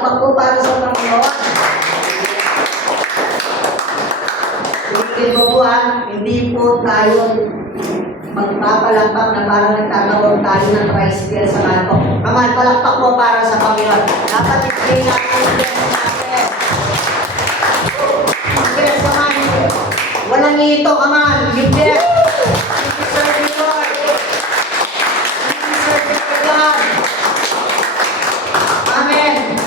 po para sa Panginoon. Hindi po hindi po tayo magpapalakpak na parang nagtatawag tayo ng tricycle sa kanto. Kaman, palakpak po para sa Panginoon. Dapat i-play natin yung best natin. Okay, kaman. Walang ito, kaman. Yung best. You serve the Lord. You serve the God. Amen.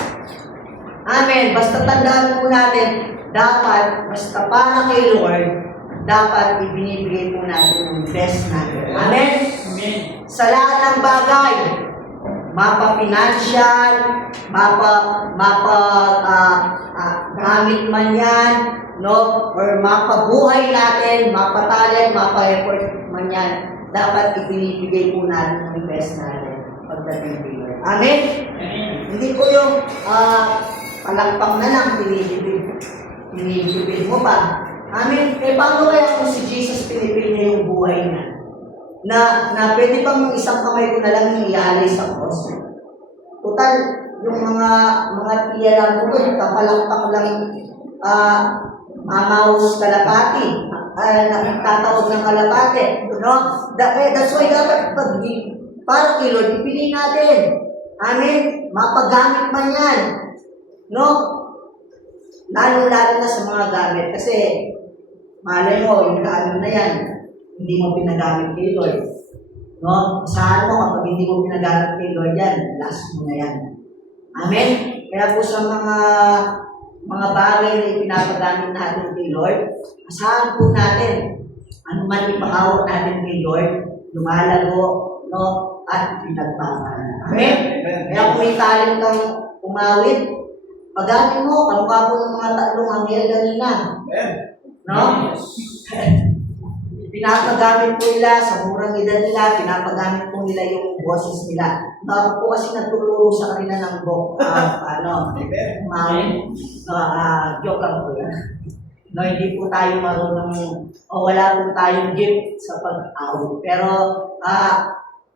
Amen. Basta tandaan po natin, dapat, basta para kay Lord, dapat ibinibigay po natin yung best natin. Amen? Amen. Sa lahat ng bagay, mapa-financial, gamit man yan, no? Or mapabuhay natin, mapa-talent, mapa-effort man yan, dapat ibinibigay po natin yung best natin pagdating kay Lord. Amen? Amen. Hindi po yung palakpak na lang, pinipil mo pa. Amen. Eh, paano kaya kung si Jesus pinipil niya yung buhay niya? Na pwede bang yung isang kamay ko na lang yung ialay sa cross? Total, yung mga tiya lang ko, kapalakpak lang, mamaus kalapati, nagtatawag ng kalapati, no? That's why dapat para kay Lord, ipili natin. Amen. Mapagamit man yan. No? Lalo-lalo na sa mga gamit. Kasi, malay mo, yung gamit na yan, hindi mo pinagamit kay Lord. No? Saan mo kapag hindi mo pinagamit kay Lord yan, last mo na yan. Amen? Kaya po sa mga bagay na ipinapagamit natin kay Lord, asahan po natin, ano man ipahawak natin kay Lord, lumalago, no? At pinagpapala. Amen? Kaya kung may talent kang umawit, pag-amin mo, kamukha po ng mga tatlong anghel kanina. No? Pinapagamit po nila sa murang edad nila, pinapagamit po nila yung boses nila. Bakit po kasi nagtuturo sa kanila ng joke lang po yan. No, hindi po tayo marunong, o wala po tayong gift sa pag-awit. Pero,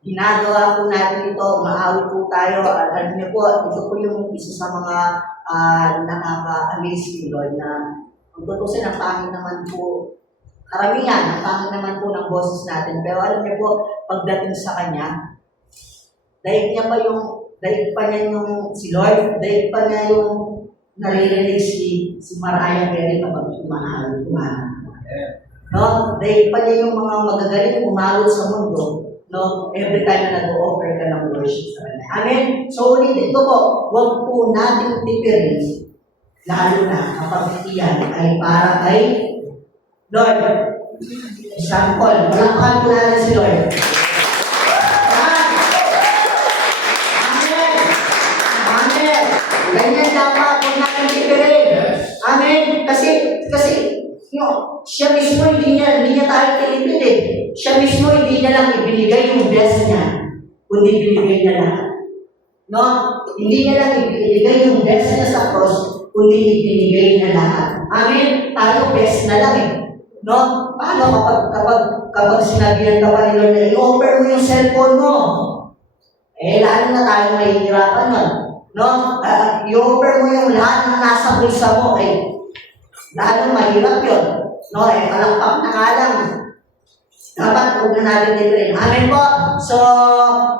ginagawa po natin ito, maawit po tayo. Alam niyo po, ito po yung isa sa mga nakaka-amaze ni Lord na kung tutusin, ang pangit naman po, karamihan, ang pangit naman po ng boses natin. Pero alam niyo po, pagdating sa Kanya, daig pa niya yung si Lord, daig pa niya yung naririnig si Mariah Carey kapag kumahal. No? Daig pa niya yung mga magagaling umalot sa mundo. No, every time na nag-o-offer ka ng worship sa Kanya. Amen? So, ulit ito po, huwag po natin tipirin, lalo na kapag iyan ay para kay Lord. Example, palakpakan po natin si Lord. Amen! Amen! Ganyan dapat, huwag natin tipirin. Amen? Kasi, siya mismo hindi niya tayo tinipid eh. Siya mismo hindi niya lang ibinigay yung best niya, kundi ibinigay niya lahat. No? Hindi niya lang ibinigay yung best niya sa cross, kundi ibinigay niya lahat. Amen? Tayo best na lang eh. No? Paano kapag sinabihan ka pa ni Lord na i-offer mo yung cellphone mo? Eh, lalo na tayo mahihirapan nun. No? I-offer mo yung lahat na nasa bulsa mo eh. Lalo mahirap yun. No? Eh, palakpak na nga lang. Dapat huwag na natin tipirin. Amen po. So,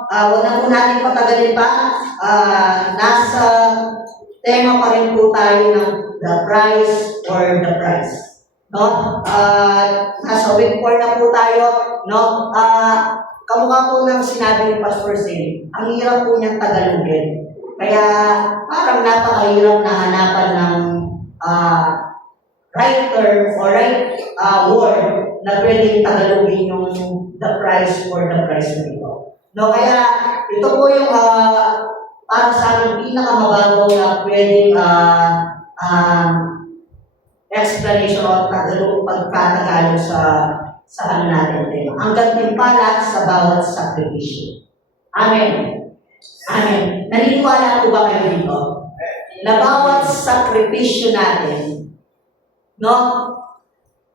huwag na po natin patagalin pa. Nasa tema pa rin po tayo ng the price or the price. No? Nasa week 4 na po tayo. No? Kamukha po ng sinabi ni Pastor Zane, ang hirap po niyang Tagalogin. Kaya parang napakahirap na hanapan ng right term or right word na pwedeng Tagalogin yung the price or the price na ito. No, kaya ito po yung para sa amin pinakamababaw na pwedeng explanation o pagkatagalog sa ano natin. Ang gantimpala sa bawat sakripisyo. Amen. Amen. Naniniwala po ba kayo dito? Na bawat sakripisyo natin, no,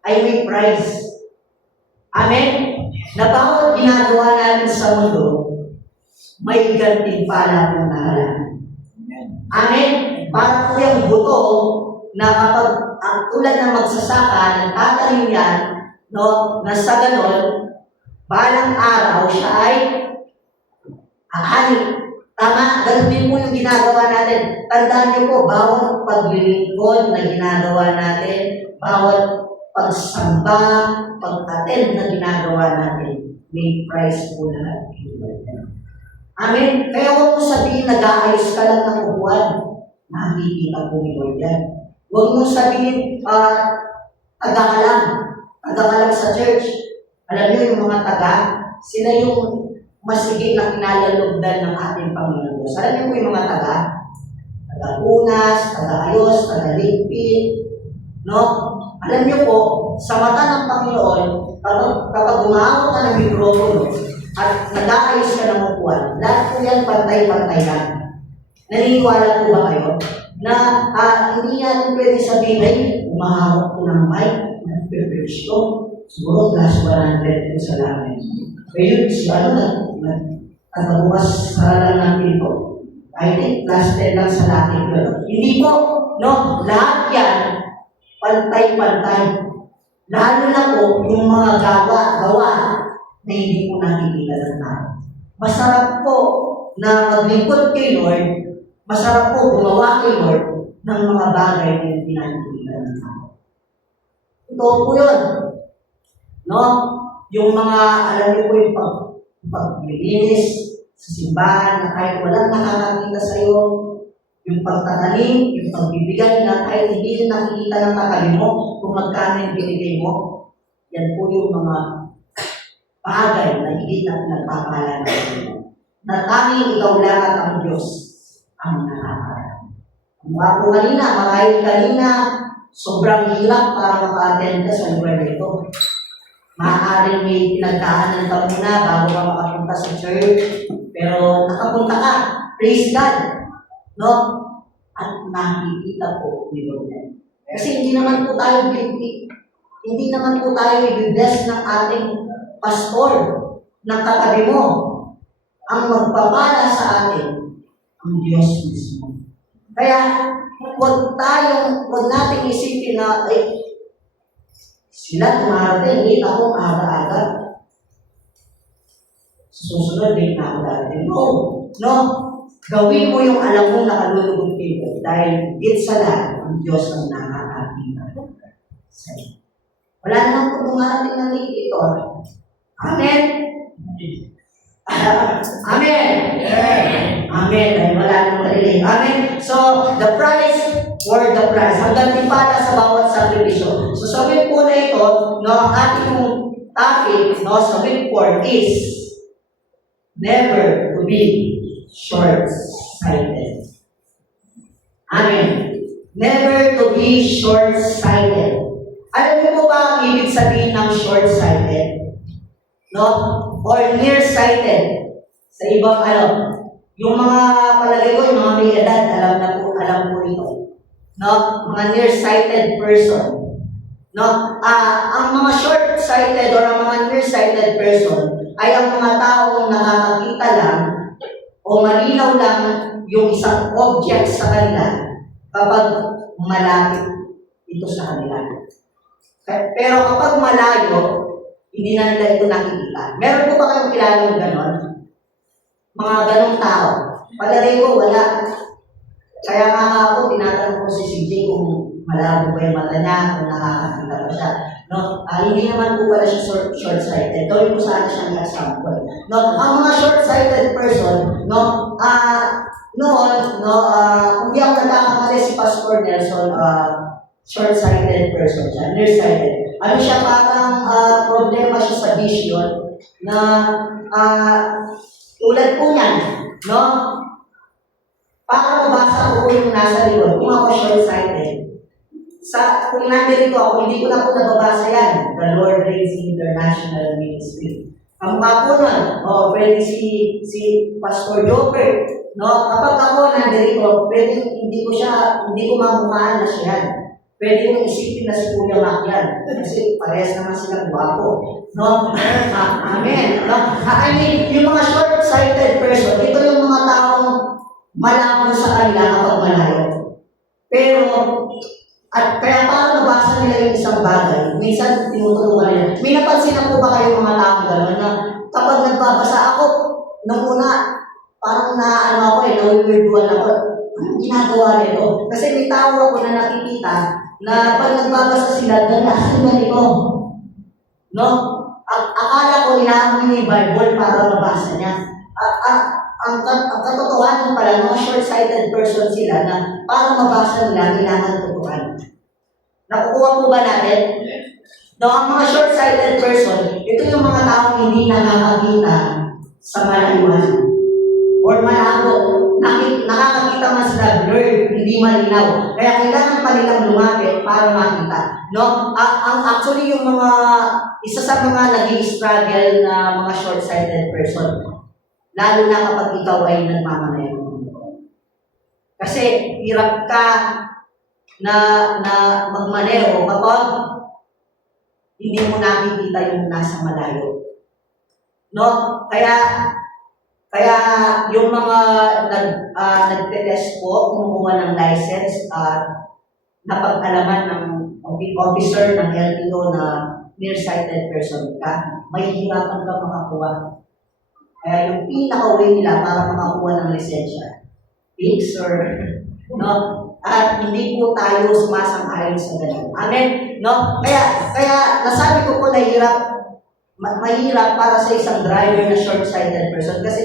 ay may price. Amen? Na bawat ginagawa natin sa mundo, may gantimpala po na halang. Amen? Para po yung buto na kapag tulad ng magsasaka, nagtatanim yan, no, na sa ganon, balang araw siya ay ahani. Tama, ganun din po yung ginagawa natin. Tandaan niyo po, bawat paglilingkod na ginagawa natin, bawat pagsamba, pag-attend na ginagawa natin, may price po lahat. Amen? Kaya huwag mo sabihin, nag-aayos ka lang ng upuan. Nakikita po ni Lord yan. Huwag mo sabihin, taga ka lang sa church. Alam niyo yung mga taga, sila yung masigit na kinalalugdan ng ating Panginoon Diyos. Alam niyo po yung mga taga-unas, taga-ayos, taga-ligpit, no? Alam niyo po, sa mata ng Panginoon, kapag umahawak ka ng mikropono at nag-aayos ka ng upuan, lahat po yan pantay-pantay lang. Naniniwala po ba kayo na hindi natin pwede sabihin, ay, umahawak ko ng mic, nag-preach ko, siguro plus 100 po sa lamin. Ngayon, bukas sa lang ng pinto. I think plus 10 lang sa latin yun. Hindi po, no? Lahat yan, pantay-pantay. Lalo na po yung mga gawa na hindi po nakikita ng tao. Masarap po na maglingkod kay Lord, masarap po gumawa kay Lord ng mga bagay na hindi nakikita ng tao. Ito po yun. No? Yung mga, alam niyo po yung paglilinis sa simbahan na kahit walang nakakakita sa iyo, yung pagtatanim, yung pagbibigay na kahit hindi nakikita ng kakali mo kung magkano yung binigay mo, yan po yung mga bagay na hindi na pinagpapala natin. Na tanging ikaw lang at ang Diyos ang nakakaalam. Mukha po kanina, sobrang hirap para maka-attend ka sa lugar nito. Maaaring may pinagdaanan ka muna bago ka makapunta sa church, pero nakapunta ka, praise God, no? At nakikita po ni Lord. Kasi hindi naman po tayo i-bless ng ating pastor, ng katabi mo. Ang magpapala sa atin, ang Diyos mismo. Kaya, huwag nating isipin na, sila tumarating, hindi akong aga-aga. Susunod, hindi na ako darating. No. Gawin mo yung alam mong nakalulugod kayo dahil higit sa lahat, ang Diyos ang nakakakita sa'yo. Wala naman po tumarating ng late ito. Amen? Amen? Yeah. Amen. Dahil wala naman malilig. Amen? So, the price. Hanggang tipala sa bawat sakripisyo. So, sa week po na ito, no, ang ating topic, no, sa week 4 is never to be short-sighted. Amen. Never to be short-sighted. Alam niyo po ba ang ibig sabihin ng short-sighted? No? Or nearsighted? Sa ibang yung mga palagay ko, yung mga may edad, alam po ito. No? Mga nearsighted person. No? Ang mga short-sighted or ang mga nearsighted person ay ang mga taong nakakakita lang o malinaw lang yung isang object sa kanila kapag malapit ito sa kanila. Pero kapag malayo, hindi na nila ito nakikita. Meron po ba kayong kilalang ganon? Mga ganong tao. Palagay ko, wala. Kaya nga ako, tinatanong ko si CJ kung malabo ba yung mata niya, kung nakakakita ba siya. No? Hindi naman po pala siya short-sighted. Gawin ko sana siyang example. No? Ang mga short-sighted person, no, hindi ako nagkakamali si Pastor Nelson, short-sighted person siya, nearsighted. Ano siya, parang problema siya sa vision na tulad po niyan, no? Para mabasa ko yung nasa likod, kung ako short-sighted, kung nandito ako, hindi ko na po nababasa yan, The Lord Raising International Ministry. Ang mga po nun, pwede si Pastor Joker, no? Kapag ako nandito, pwede hindi ko mamukhaan na siya. Pwede kong isipin na si Kuya Mac yan. Kasi parehas naman sila guwapo. No? Amen. No? I mean, yung mga short-sighted person, ito yung mga taong malabo sa kanila kapag malayo. Pero, at kaya para nabasa nila yung isang bagay, minsan tinutulungan nila. May napansin na po ba kayo mga tao gano'n na kapag nagbabasa ako, nung una, parang naano ako nawiwirduan ako. Anong ginagawa nito? Kasi may tao ako na nakikita na pag nagbabasa sila, ganasan na nito. No? Akala ko inaamon niya yung Bible para mabasa niya. Ang katotohanan pala, mga short-sighted person sila na para mabasa nila, kailangan tutukan. Nakukuha po ba natin? No, ang mga short-sighted person, ito yung mga taong hindi nakakakita sa malayuan. Or malabo, nakakakita man sila blurred, hindi malinaw. Kaya kailangan pa nilang lumapit para makita. No? Actually, yung mga, isa sa mga naging struggle na mga short-sighted person, lalo na kapag ikaw ay nagmamaneho. Kasi hirap ka na magmaneho kapag hindi mo nakikita yung nasa malayo. No? Kaya yung mga nagte-test po, kumukuha ng license at napag-alaman ng officer ng LTO na nearsighted person ka, may hirapan ka makakuha. Kaya yung pinaka-way nila para makakuha ng lisensya, sir, no? At hindi po tayo sumasang-ayon sa ganun. Amen? No? Kaya nasabi ko po na mahirap para sa isang driver na short-sighted person kasi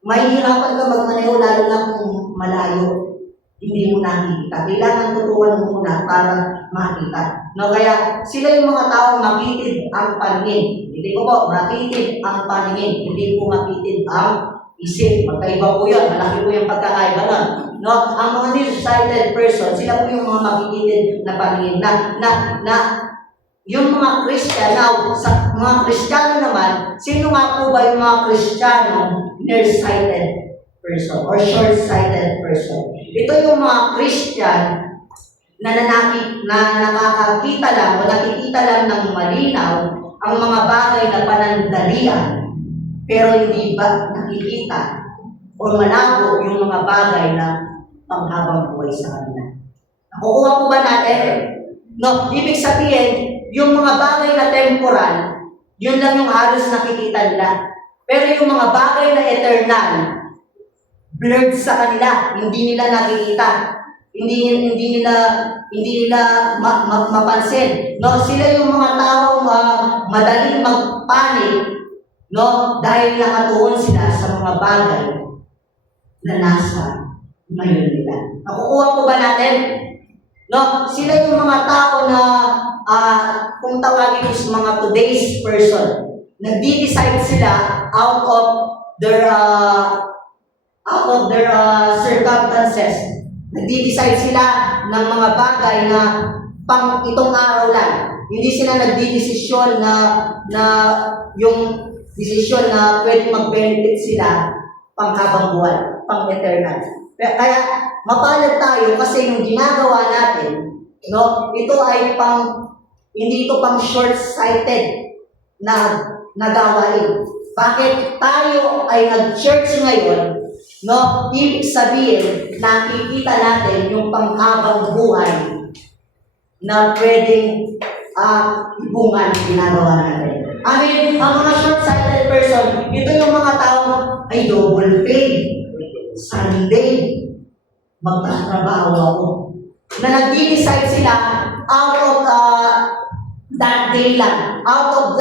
mahihirapan ka magmaneho lalo na kung malayo. Hindi mo nakikita. Kailangan tutukan mo muna para makita. No, kaya sila yung mga taong makitid ang paningin. Hindi ko po, makitid ang paningin. Hindi po makitid ang isip. Magkaiba po yun. Malaki po yung pagkakaiba nun. No, ang mga nearsighted person, sila po yung mga makitid na paningin na yung mga Kristiyano, sa mga Kristiyano naman, sino nga po ba yung mga Kristiyano nearsighted person or short-sighted person? Ito yung mga Christian na nakakakita lang o nakikita lang ng malinaw ang mga bagay na panandalian pero hindi ba nakikita o malabo yung mga bagay na panghabang buhay sa kanila. Nakukuha po ba natin? No, ibig sabihin, yung mga bagay na temporal, yun lang yung halos nakikita nila. Pero yung mga bagay na eternal, blurred sa kanila, hindi nila nakikita. Hindi nila mapansin. No, sila yung mga taong madaling magpanik, no, dahil nakatuon sila sa mga bagay na nasa ngayon nila. Nakukuha po ba natin? No, sila yung mga tao na kung tawagin is mga today's person. Nagdi-decide sila out of their circumstances. Nagdi-decide sila ng mga bagay na pang itong araw lang. Hindi sila nagdi-desisyon na yung desisyon na pwede mag-benefit sila pang habang buwan, pang eternal. Kaya mapalad tayo kasi yung ginagawa natin, no, ito ay hindi ito pang short-sighted na gawain. Bakit tayo ay nag-church ngayon, no, ibig sabihin, nakikita natin yung panghabang buhay na pwedeng ibunga ng ginagawa natin. Ang mga short-sighted person, ito yung mga tao ay double pay. Sunday, magtatrabaho ako. Na nag-decide sila out of that day lang, out of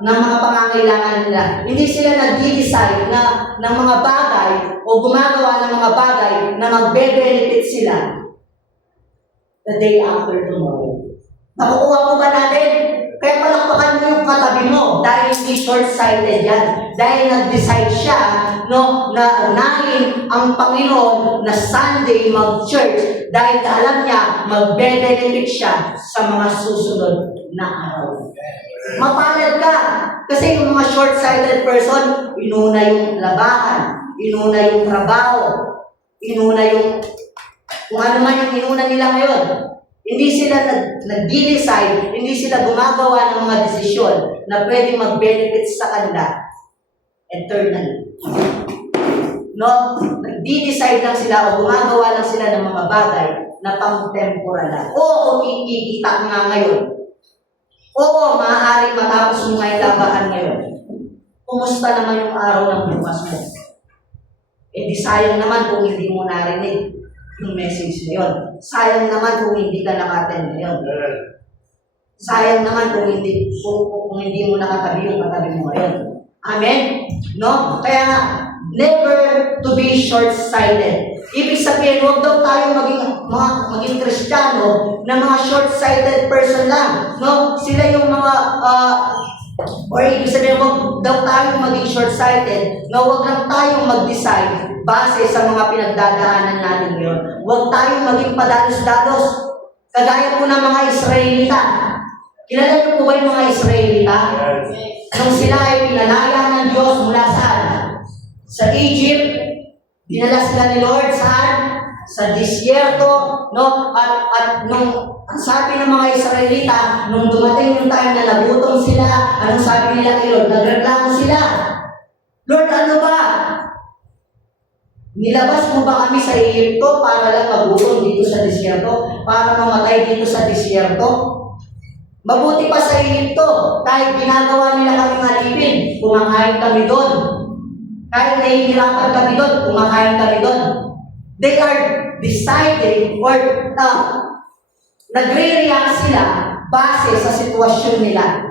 ng mga pangangailangan nila. Hindi sila nag-decide ng mga bagay o gumagawa ng mga bagay na magbe-benefit sila the day after tomorrow. Nakukuha po ba natin? Kaya palakpakan mo yung katabi mo dahil hindi short-sighted yan. Dahil nag-decide siya, no, na unahin ang Panginoon na Sunday mag-church dahil alam niya magbe-benefit siya sa mga susunod na araw. Mapalad ka! Kasi yung mga short-sighted person, inuna yung labahan, inuna yung trabaho, inuna yung kung ano man yung inuna nila ngayon. Hindi sila nag-decide, hindi sila gumagawa ng mga desisyon na pwede mag-benefit sa kanila eternally. No? nagdi-decide lang sila o gumagawa lang sila ng mga bagay na pang-temporal lang. Oo, kikita nga ngayon. Oo, maaaring matapos mo ngayong labahan ngayon. Kumusta naman yung araw ng bukas mo? Eh di sayang naman kung hindi mo narinig yung message na yun. Sayang naman kung hindi ka nakaten ngayon. Sayang naman kung hindi mo nakatabi yung katabi mo ngayon. Amen? No? Kaya nga, never to be short-sighted. Ibig sabihin, huwag daw tayo maging Kristiyano na mga short-sighted person lang. No? Sila yung mga, or ibig sabihin, huwag daw tayo maging short-sighted, na huwag lang tayong mag-decide base sa mga pinagdadaanan natin ngayon. Huwag tayong maging padalos-dalos. Kagaya po ng mga Israelita. Kilala niyo po ba yung mga Israelita? Nung sila ay pinalaya ng Diyos mula saan? Sa Egypt, dinala sila ni Lord saan? Sa disyerto, no? At nung ang sabi ng mga Israelita, nung dumating yung time na nagutom sila, anong sabi nila kay Lord? Nagreklamo sila. Lord, ano ba? Nilabas mo ba kami sa Egypto para lang magutom dito sa disyerto? Para mamatay dito sa disyerto? Mabuti pa sa Egypto, kahit ginagawa nila kaming alipin, kumakain kami doon. Kahit nahihirapan kami doon, kumakain kami doon. They are deciding or nagre-react sila base sa sitwasyon nila.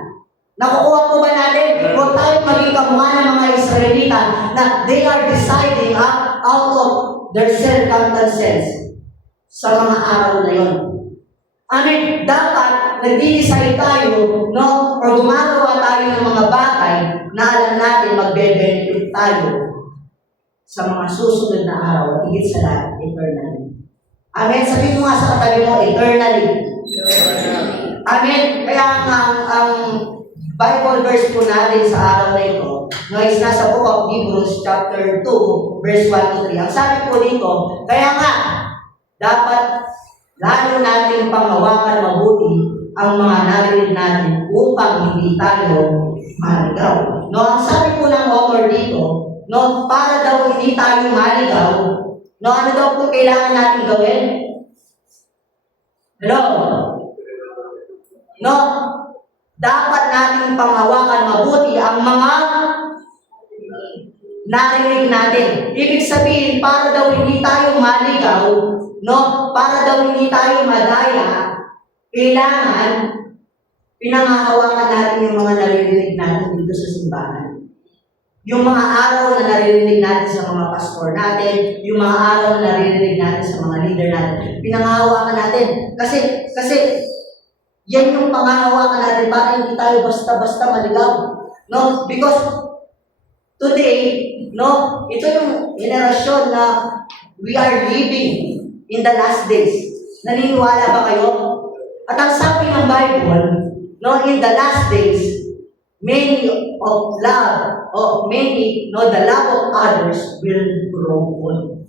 Nakukuha po ba natin? Huwag tayo maging kamukha ng mga Israelita na they are deciding out of their circumstances sa mga araw na yun. Amen. Dapat nagdi-decide tayo, no? Or gumagawa tayo ng mga bagay na alam natin magbe-benefit tayo sa mga susunod na araw at higit sa lahat, eternally. Amen. Sabihin mo nga sa katabi mo, eternally. Amen. Kaya ang Bible verse po natin sa araw na ito, no, is nasa Book of Hebrews chapter 2, verse 1 to 3. Ang sabi po dito, kaya nga, dapat lalo natin panghawakan mabuti ang mga narinig natin upang hindi tayo maligaw. No, ang sabi po ng author dito, no, para daw hindi tayo maligaw, no, ano daw po kailangan natin gawin? Hello? No, dapat natin panghawakan mabuti ang mga narinig natin. Ibig sabihin, para daw hindi tayo maligaw, no, para daw hindi tayo madaya, kailangan pinangahawakan natin yung mga naririnig natin dito sa simbahan. Yung mga araw na naririnig natin sa mga pastor natin, yung mga araw na naririnig natin sa mga leader natin, pinangahawakan natin. Kasi yan yung pangahawakan natin para hindi tayo basta-basta maligaw. No? Because today, no, ito yung generasyon na we are living in the last days. Naniniwala ba kayo? At ang sabi ng Bible, no, in the last days, the love of others will grow old.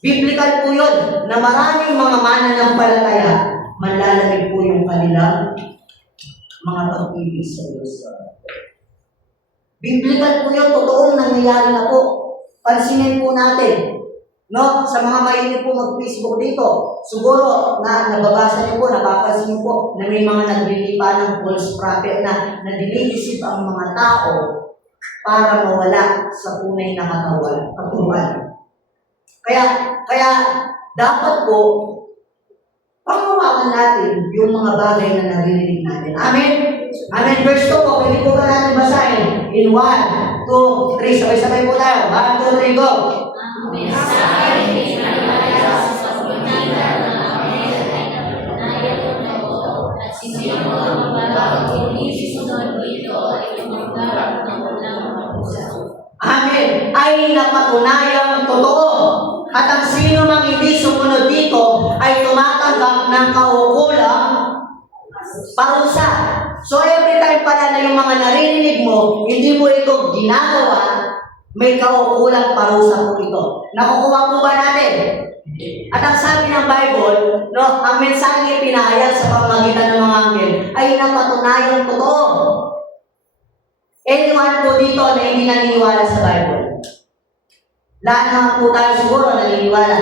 Biblical po yun, na maraming mga mananampalataya, manlalamig po yung kanilang mga pag-ibig sa Diyos. Biblical po yun, totoong nangyayari na po. Pansinin po natin. No, sa mga mahilig po mag-Facebook dito, siguro na nababasa niyo po, napapansin niyo po na may mga naglilipa ng false prophet na nadilisip ang mga tao para mawala sa tunay na katuruan. Kaya dapat po panghawakan natin yung mga bagay na naririnig natin. Amen? Amen. Verse 2 po, pwede po ba natin basahin? In 1, 2, 3, sabay-sabay po tayo. 1, 2, 3, go! Amen. Ay napatunayang totoo. At ang sino mang hindi sumunod dito ay tumatanggap ng kaukulang parusa. So every time pala na yung mga naririnig mo, hindi mo ito ginagawa, may kaukulang parusa po ito. Nakukuha po ba natin? At ang sabi ng Bible, no, ang mensahe pinahayag sa pamamagitan ng mga anghel ay napatunayang totoo. Anyone po dito na hindi naniniwala sa Bible? Lahat naman po tayo siguro naniniwala.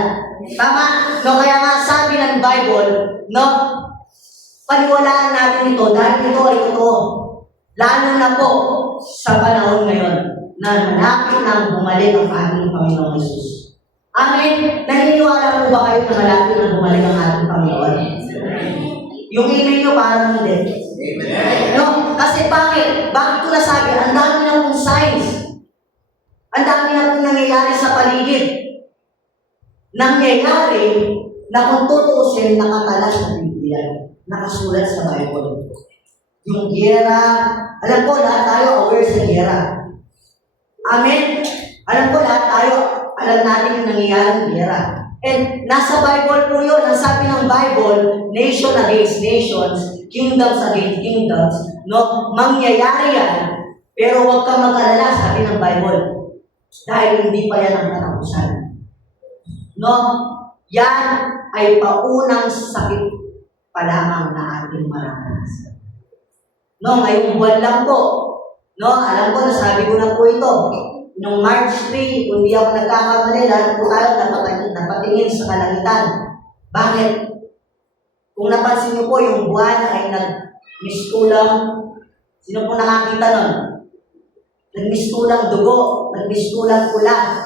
Tama? No, kaya nga sabi ng Bible, no, paniwalaan natin ito dahil ito ay totoo. Lalo na po sa panahon ngayon na malapit na bumalik ang ating Panginoong Jesus. Amen? Naniniwala po ba kayo na malapit na bumalik ang ating Panginoon? Yung email nyo parang hindi. No? Kasi bakit? Bakit ko nasabi? Ang dami na pong signs. Ang dami na pong nangyayari sa paligid. Nangyayari na kung tutuusin nakatala sa Biblia, nakasulat sa Bible. Yung giyera, alam ko lahat tayo aware sa giyera. Amen? Alam ko lahat tayo, alam natin yung nangyayaring giyera. And nasa Bible po yun, ang sabi ng Bible, nation against nations, kingdoms against kingdoms, no? Mangyayari yan, pero huwag kang mag-alala, sabi ng Bible, dahil hindi pa yan ang katapusan. No? Yan ay paunang sakit pa lamang na ating maranasan. No, ngayong buwan lang po, no, alam ko, nasabi ko na po ito, noong March 3, kung di ako nagkakamali, lahat po tayo napatingin sa kalangitan. Bakit? Kung napansin niyo po, yung buwan ay nagmistulang, sino po nakakita nun? Nagmistulang dugo, nagmistulang pula.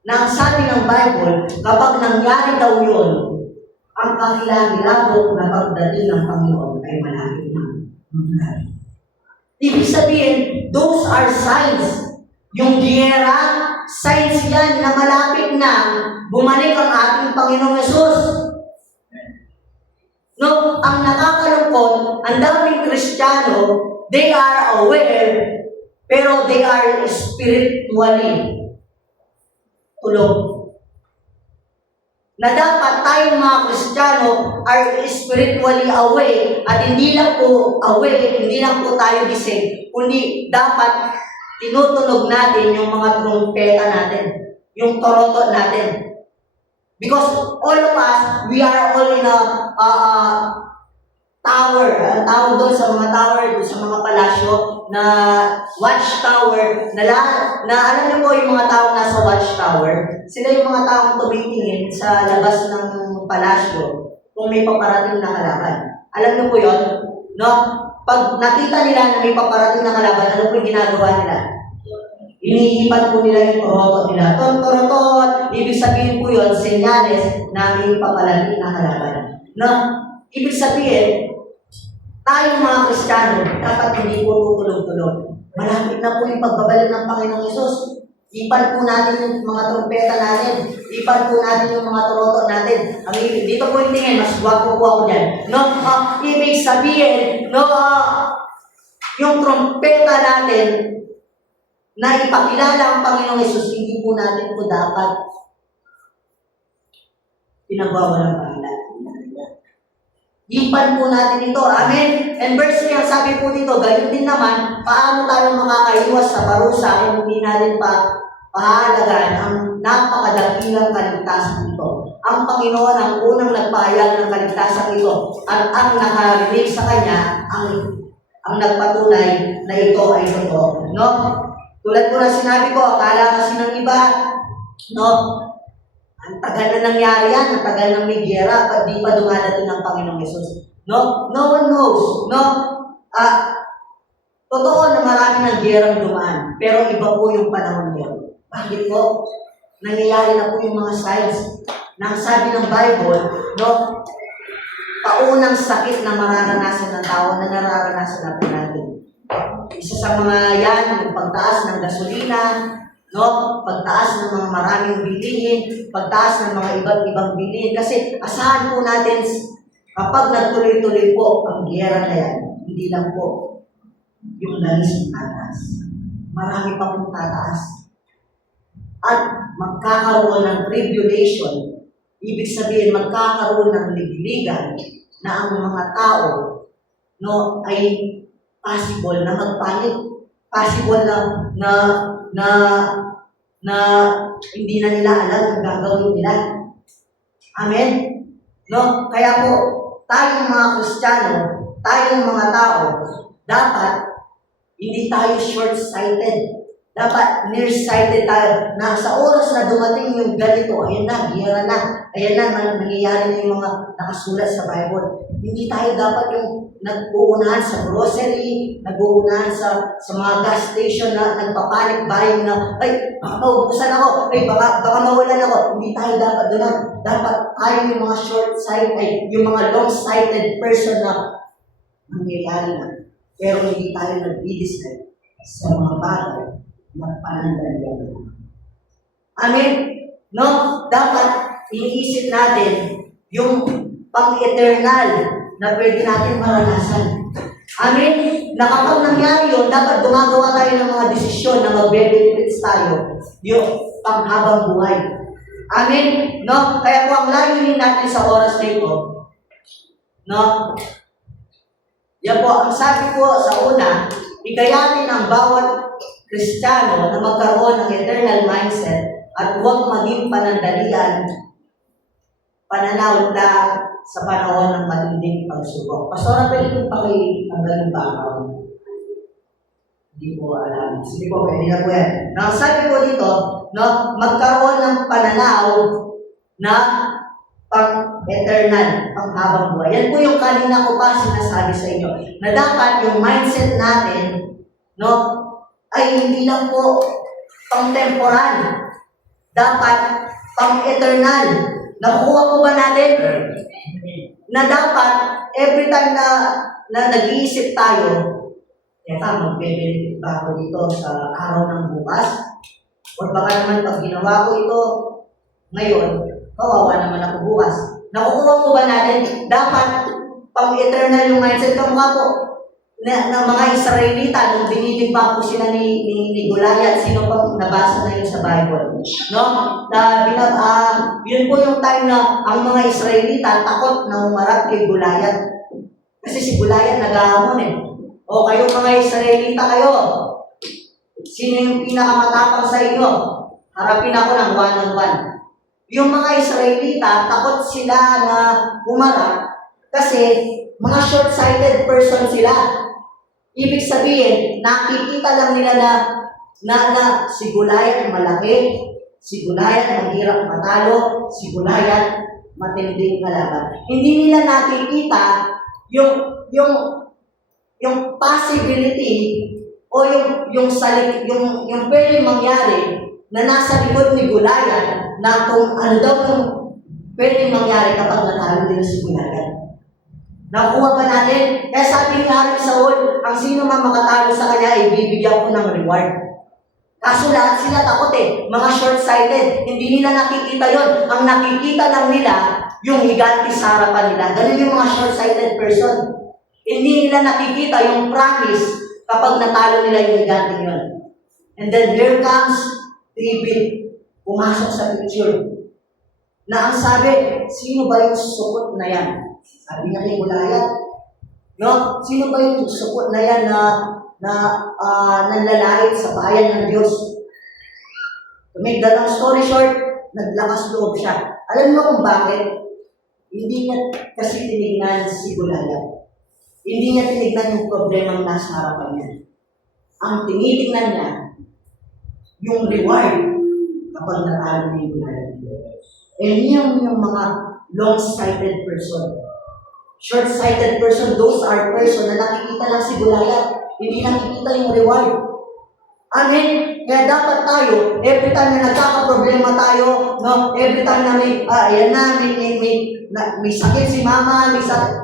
Na ang sabi ng Bible, kapag nangyari daw yun, ang kakilangilabot na pagdating ng Panginoon ay malapit na. Ibig sabihin, those are signs. Yung giyera, signs yan na malapit na bumalik ang ating Panginoong Yesus. No, ang nakakalungkot, ang daming Kristiyano, they are aware, pero they are spiritually tulog. Na dapat tayong mga Kristiyano are spiritually awake at hindi lang po awake, hindi lang po tayo gising, kundi dapat tinutunog natin yung mga trumpeta natin, yung torotot natin. Because all of us, we are all in a tower. Ang tawag doon sa mga tower, doon sa mga palasyo, na watchtower, na alam niyo po yung mga taong nasa watchtower, sila yung mga taong tumitingin sa labas ng palasyo kung may paparating na kalaban. Alam niyo po yun? No? Pag nakita nila na may paparating na kalaban, ano po yung ginagawa nila? Iniipan po nila yung torotot nila. Torotot, ibig sabihin po yun, senyales na may paparating na kalaban. No? Ibig sabihin, tayong mga Kristiyano, dapat hindi po tutulog-tulog. Malapit na po yung pagbabalik ng Panginoong Yesus. Ipan po natin yung mga trumpeta natin. Ipan po natin yung mga torotot natin. Dito po yung tingin, mas guwapo po ako dyan. No? Ibig sabihin, no, yung trumpeta natin na ipakilala ang Panginoong Yesus, hindi po natin po dapat pinagwawalang pangalan. Ipan po natin ito. Amen? And verse 3, ang sabi po dito, gayon din naman, paano tayo makakaiwas sa parusa kung hindi natin pahalagaan ang napakadakilang kaligtasan ito. Ang Panginoon ang unang nagpahayag ng kaligtasan ito at ang nakarinig sa Kanya ang nagpatunay na ito ay totoo. No? Tulad po na sinabi ko, akala kasi ng iba, no? Ang tagal na nangyari yan, ang tagal ng may giyera, at di pa dumadating ng Panginoong Yesus. No? No one knows. No? Totoo na marami ng giyerang dumaan, pero iba po yung panahon niya. Bakit po? Nangyayari na po yung mga signs. Nang sabi ng Bible, no? Paunang sakit na mararanasan ng tao na nararanasan na po natin. Isa sa mga yan, yung pagtaas ng gasolina, no? Pagtaas ng mga maraming bilihin, pagtaas ng mga iba't ibang bilihin. Kasi asahan po natin, kapag nagtuloy-tuloy po ang giyera na yan, hindi lang po yung langis ng tataas. Marami pa pong tataas. At magkakaroon ng tribulation, ibig sabihin magkakaroon ng ligligan na ang mga tao, no, ay possible na magpanik, possible na hindi na nila alam ang gagawin nila. Amen? No? Kaya po, tayong mga Kristiyano, tayong mga tao, dapat hindi tayo short-sighted. Dapat nearsighted tayo na sa oras na dumating yung ganito, ayan na, gira na, ayan na, nangyayari na yung mga nakasulat sa Bible. Hindi tayo dapat yung nag-uunahan sa grocery, nag-uunahan sa mga gas station na nagpapanik buying na, ay, baka maubusan ako, ay, baka mawalan ako. Hindi tayo dapat doon. Dapat tayo yung mga short-sighted, yung mga long-sighted person na nangyayari na. Pero hindi tayo nag-decide sa mga bagay na panandalian. Amen? No? Dapat iniisip natin yung pang-eternal na pwede natin maranasan. Amen? Na kapag nangyari yun, dapat gumagawa tayo ng mga desisyon na mag-benefits tayo yung panghabang buhay. Amen? No? Kaya po ang layunin natin sa oras na ito, no? Yan po, ang sabi ko sa una, ikayanin ang bawat Kristiyano na magkaroon ng eternal mindset at huwag maging panandalian, pananaw lang sa panahon ng matinding pagsubok. Pastora, pwede ko pakitanggal yung background. Hindi ko alam. Sige po, pwede na po yan. Now, sabi ko dito, no, magkaroon ng pananaw na pang-eternal, pang-habang buhay. Yan po yung kanina ko pa sinasabi sa inyo, na dapat yung mindset natin, no, ay hindi lang po pang-temporal. Dapat pang-eternal. Nakukuha po ba natin? Na dapat, every time na nag-iisip tayo, magbibili ba ako dito sa araw ng bukas? O baka naman pag ginawa ko ito ngayon, kawawa naman ako bukas. Nakukuha po ba natin? Dapat pang-eternal yung mindset ng mga po ng mga Israelita nung binibigba po sila ni Goliath. Sino pang nabasa na yun sa Bible? No? Yun po yung time na ang mga Israelita takot na umarap kay Goliath. Kasi si Goliath nag-ahamon eh. O kayo mga Israelita kayo, sino yung pinakamatapang sa inyo? Harapin ako ng one-on-one. Yung mga Israelita, takot sila na umarap kasi mga short-sighted person sila. Ibig sabihin, nakikita lang nila na si Goliath malaki, si Goliath mahirap matalo, si Goliath matinding kalaban. Hindi nila nakikita yung possibility o yung pwedeng mangyari na nasa likod ni Goliath na kung ano daw yung pwedeng mangyari kapag natalo nila si Goliath. Nakuha ba natin? Kaya sabi ni Haring Saul, ang sino man makatalo sa kanya ay bibigyan ko ng reward. Kaso lahat sila takot eh. Mga short-sighted. Hindi nila nakikita yon. Ang nakikita lang nila, yung higanti sa harapan nila. Ganun yung mga short-sighted person. Hindi nila nakikita yung promise kapag natalo nila yung higanti yun. And then here comes David. Pumasok sa picture. Na ang sabi, sino ba yung sukot na yan? Sabi niya kay Goliath, no? Sino ba yung sukot na yan na nanlalait sa bayan ng Diyos? To make the long story short, naglakas loob siya. Alam mo kung bakit? Hindi niya kasi tinignan si Goliath. Hindi niya tinignan yung problemang nasa harapan niya. Ang tinitingnan niya, yung reward kapag natalo ni Goliath. Yung mga long-sighted person. Short-sighted person, those are person na nakikita lang si Goliath. Hindi nakikita yung reward. Amen? Kaya dapat tayo, every time na nagkakaproblema tayo, no, every time na may sakit si mama,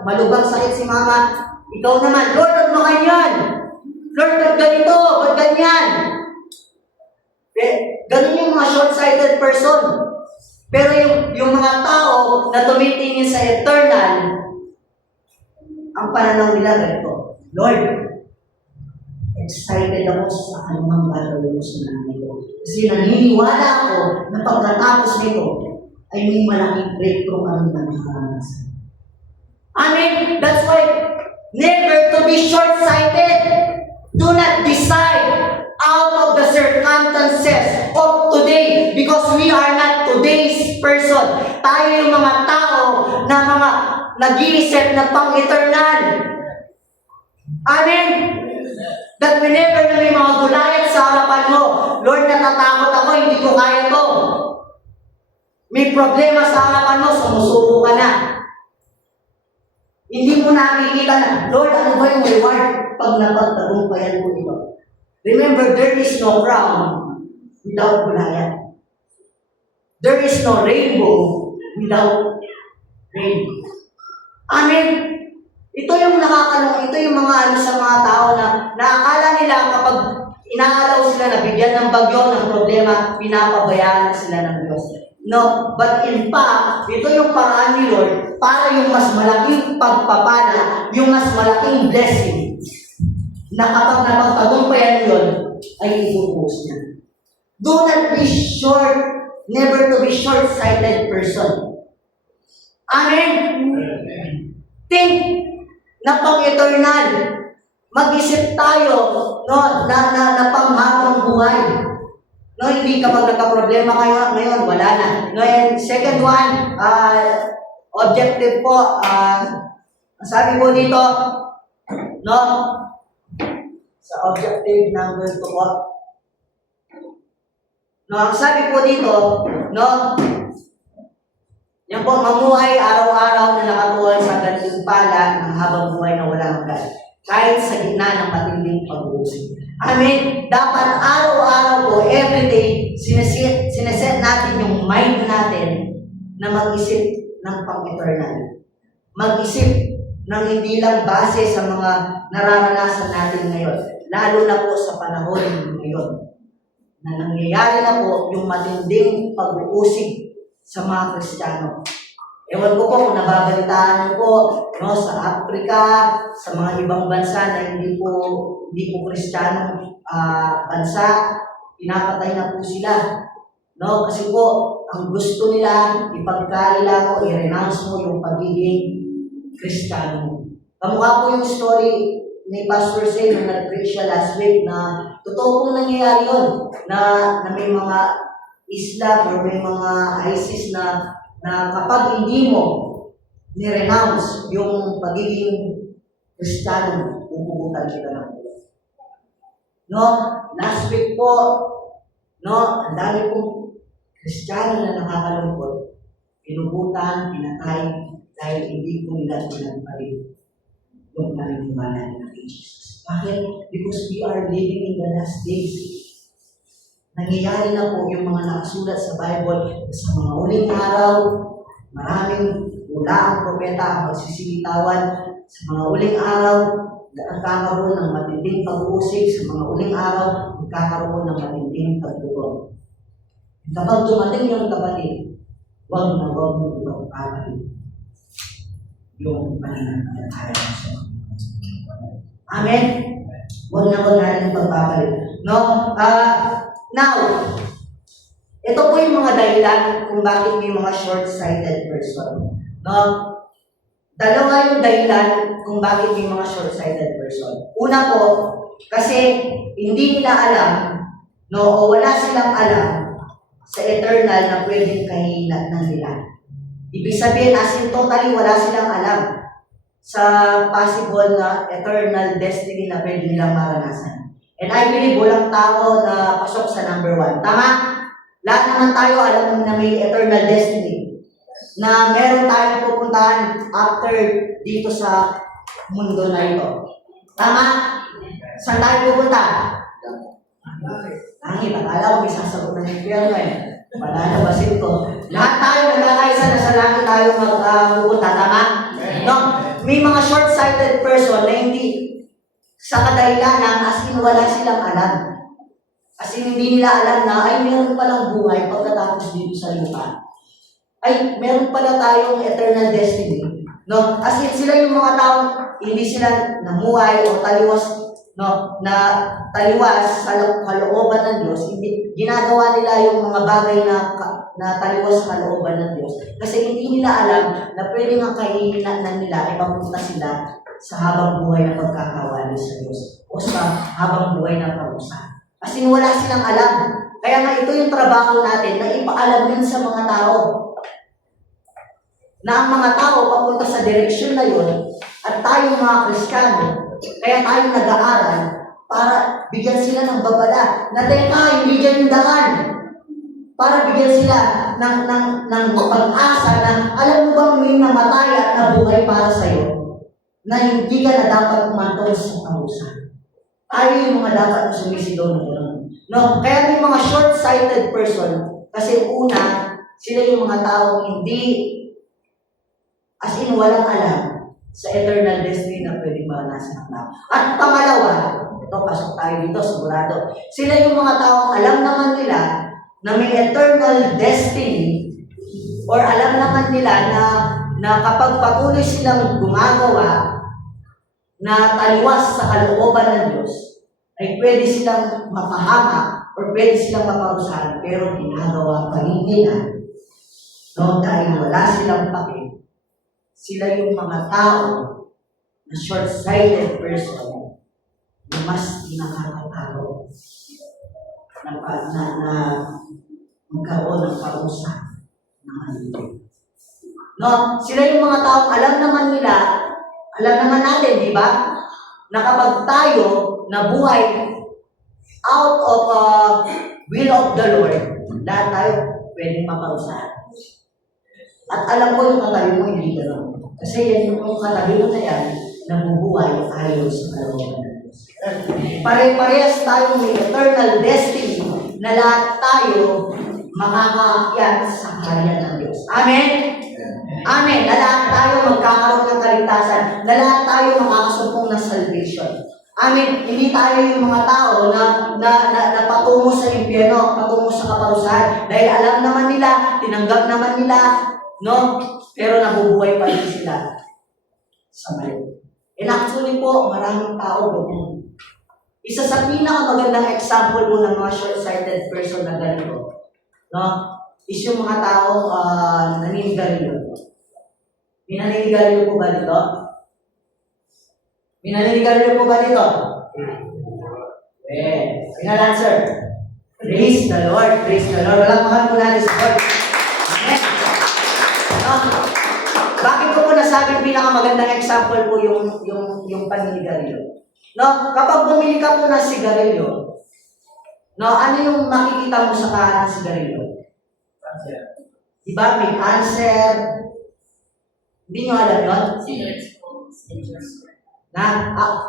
malubang sakit si mama, ikaw naman, Lord, huwag mo ganyan. Lord, ba't ganito? Ba't ganyan? Ganun yung mga short-sighted person. Pero yung mga tao na tumitingin sa eternal, ang pananaw nila ganito, Lord, excited ako sa anumang gagawin mo sa namin ko. Kasi naniniwala ako na pagkatapos nito ay may malaking breakthrough kami na nakakarasan. Amen? That's why, never to be short-sighted. Do not decide out of the circumstances of today because we are not today's person. Tayo yung mga tao na mga nag-iisip na pang-eternal. Amen? That whenever na may mga gulayat sa harapan mo, Lord, natatakot ako, hindi ko kaya to. May problema sa harapan mo, sumusuko ka na. Hindi mo nakikita na, Lord, ano ba yung reward pag napagtagumpayan ko ito? Remember, there is no crown without gulayat. There is no rainbow without rainbow. Amen. Ito yung nakakalong, ito yung mga ano sa mga tao na naakala nila kapag inaalaw sila na bigyan ng bagyo ng problema, pinapabayaan na sila ng Diyos. No, but in fact, ito yung paraan ni Lord para yung mas malaking pagpapala, yung mas malaking blessing na kapag napagtagumpayan yun, ay ibubuhos niya. Do not be short, never to be short-sighted person. Amen? Think na pang-eternal. Mag-isip tayo no, na panghabang buhay. No, hindi kapag nagka-problema kayo ngayon, wala na. No, and second one, objective po, sabi ko dito, no, sa objective number 2 po, no, ang sabi po dito, no, yan po, mamuhay araw-araw na nakatuwal sa gantimpala ng habang buhay na walang hanggan. Kahit sa gitna ng matinding pag-uusig. Amen. Dapat araw-araw po, everyday, sineset natin yung mind natin na mag-isip ng pang-eternal. Mag-isip ng hindi lang base sa mga nararanasan natin ngayon. Lalo na po sa panahon ngayon. Na nangyayari na po yung matinding pag-uusig sa mga Kristiyano. Ewan ko po kung nababalitaan niyo po no, sa Africa, sa mga ibang bansa na hindi po Kristiyanong bansa, pinapatay na po sila. No, kasi po, ang gusto nila, ipagkalila mo, i-renounce mo yung pagiging Kristiyano mo. Kamukha po yung story ni Pastor Say nung nag-preach siya last week na totoo pong nangyayari yun, na may mga Islam or may mga ISIS na kapag hindi mo ni-renounce yung pagiging Kristiyano, pupugutan sila ng ulo. No, last week po, no, ang dami pong Kristiyano na nakakalungkot, pinugutan, pinatay, dahil hindi ko nila pinagpalit yung paniniwala nila kay Jesus. Bakit? Because we are living in the last days. Nangyayari na po yung mga nakasulat sa Bible sa mga uling araw, maraming ang propeta ang magsisilitawan sa mga uling araw, nagkakaroon ng matinding pag-uusig sa mga uling araw, nagkakaroon ng matinding pagdurog. Kapag dumating yung kapatid, huwag na huwag mo ito pagpapalit yung pananampalataya sa mga. Amen? Huwag na huwag natin pagpapalit. No? Now, ito po yung mga dahilan kung bakit may mga short-sighted person. No? Dalawa yung dahilan kung bakit may mga short-sighted person. Una po, kasi hindi nila alam, no, o wala silang alam sa eternal na pwedeng kahihinatnan nila. Ibig sabihin, as in totally wala silang alam sa possible na eternal destiny na pwede nilang maranasan. And I believe walang tao na pasok sa number 1. Tama? Lahat naman tayo alam na may eternal destiny. Na meron tayong pupuntahan after dito sa mundo na ito. Tama? Saan tayo pupunta? Langit. Akala ko may sasagot na yung pierno eh. Wala na basit ko. Lahat tayo nagkakaisa na sa langit tayo magpupunta. Tama? No? May mga short-sighted person na hindi sa kadahilanan, as in wala silang alam. As in hindi nila alam na, ay meron palang buhay pagkatapos dito sa lupa. Ay, meron pala tayong eternal destiny. No? As in sila yung mga tao, hindi sila namuhay o taliwas, no, na taliwas sa kalooban ng Diyos. Hindi, ginagawa nila yung mga bagay na taliwas sa kalooban ng Diyos. Kasi hindi nila alam na pwede nga kahihinatnan nila, ay papunta sila sa habang buhay na pagkakawali sa Diyos o sa habang buhay na parusa. Kasi wala silang alam. Kaya nga ito yung trabaho natin na ipaalam din sa mga tao. Na ang mga tao papunta sa direksyon na yun at tayong mga Kristiyano, Kaya tayo nag-aaral para bigyan sila ng babala na teka, hindi dyan yung daan. Para bigyan sila ng pag-asa na alam mo bang may namatay at nabuhay para sa'yo na hindi ka na dapat umantong sa parusa. Tayo yung mga dapat sumisigaw na gano'n. No? Kaya may mga short-sighted person kasi una, sila yung mga taong hindi as in walang alam sa eternal destiny na pwedeng maranasan ng tao. At pangalawa, ito pasok tayo dito, sigurado. Sila yung mga taong alam naman nila na may eternal destiny or alam naman nila na kapag patuloy silang gumagawa na taliwas sa kalooban ng Diyos, ay pwede silang mapahamak or pwede silang maparusahan, pero ginagawa pa rin nila. No, dahil wala silang pake, sila yung mga tao na short-sighted person na mas nakakatao na magkaroon ng parusa ng halito. No, sila yung mga taong alam naman natin, di ba? Na kapag tayo nabuhay out of will of the Lord, lahat tayo pwedeng maparusahan. At alam ko yung katabi mo, hindi gano'n. Kasi yan yung katabi mo na yan, nabubuhay ayon sa kalooban ng Diyos. Pare-parehas tayong may eternal destiny na lahat tayo makakaakyat sa kaharian ng Diyos. Amen? Amen. Na lahat tayo magkakaroon ng kaligtasan. Na lahat tayo makakasumpong ng salvation. Amen. Hindi tayo yung mga tao na patungo sa impyerno, patungo sa kaparusahan. Dahil alam naman nila, tinanggap naman nila, no? Pero nabubuhay pa rin sila sa mali. And actually po, maraming tao doon. Isa sa pinakamagandang example mo ng mga short-sighted person na ganito, no? Is yung mga tao naninigarilyo. May naninigarilyo po ba dito? May naninigarilyo po ba dito? Final answer. Praise the Lord. Praise the Lord. Walang mahal po natin sa Lord. Amen. No? Bakit ko po nasabing pinakamagandang example po yung paninigarilyo? No? Kapag bumili ka po ng sigarilyo, no, ano yung makikita mo sa kahan ng sigarilyo? Diba? May cancer. Hindi nyo alam yun?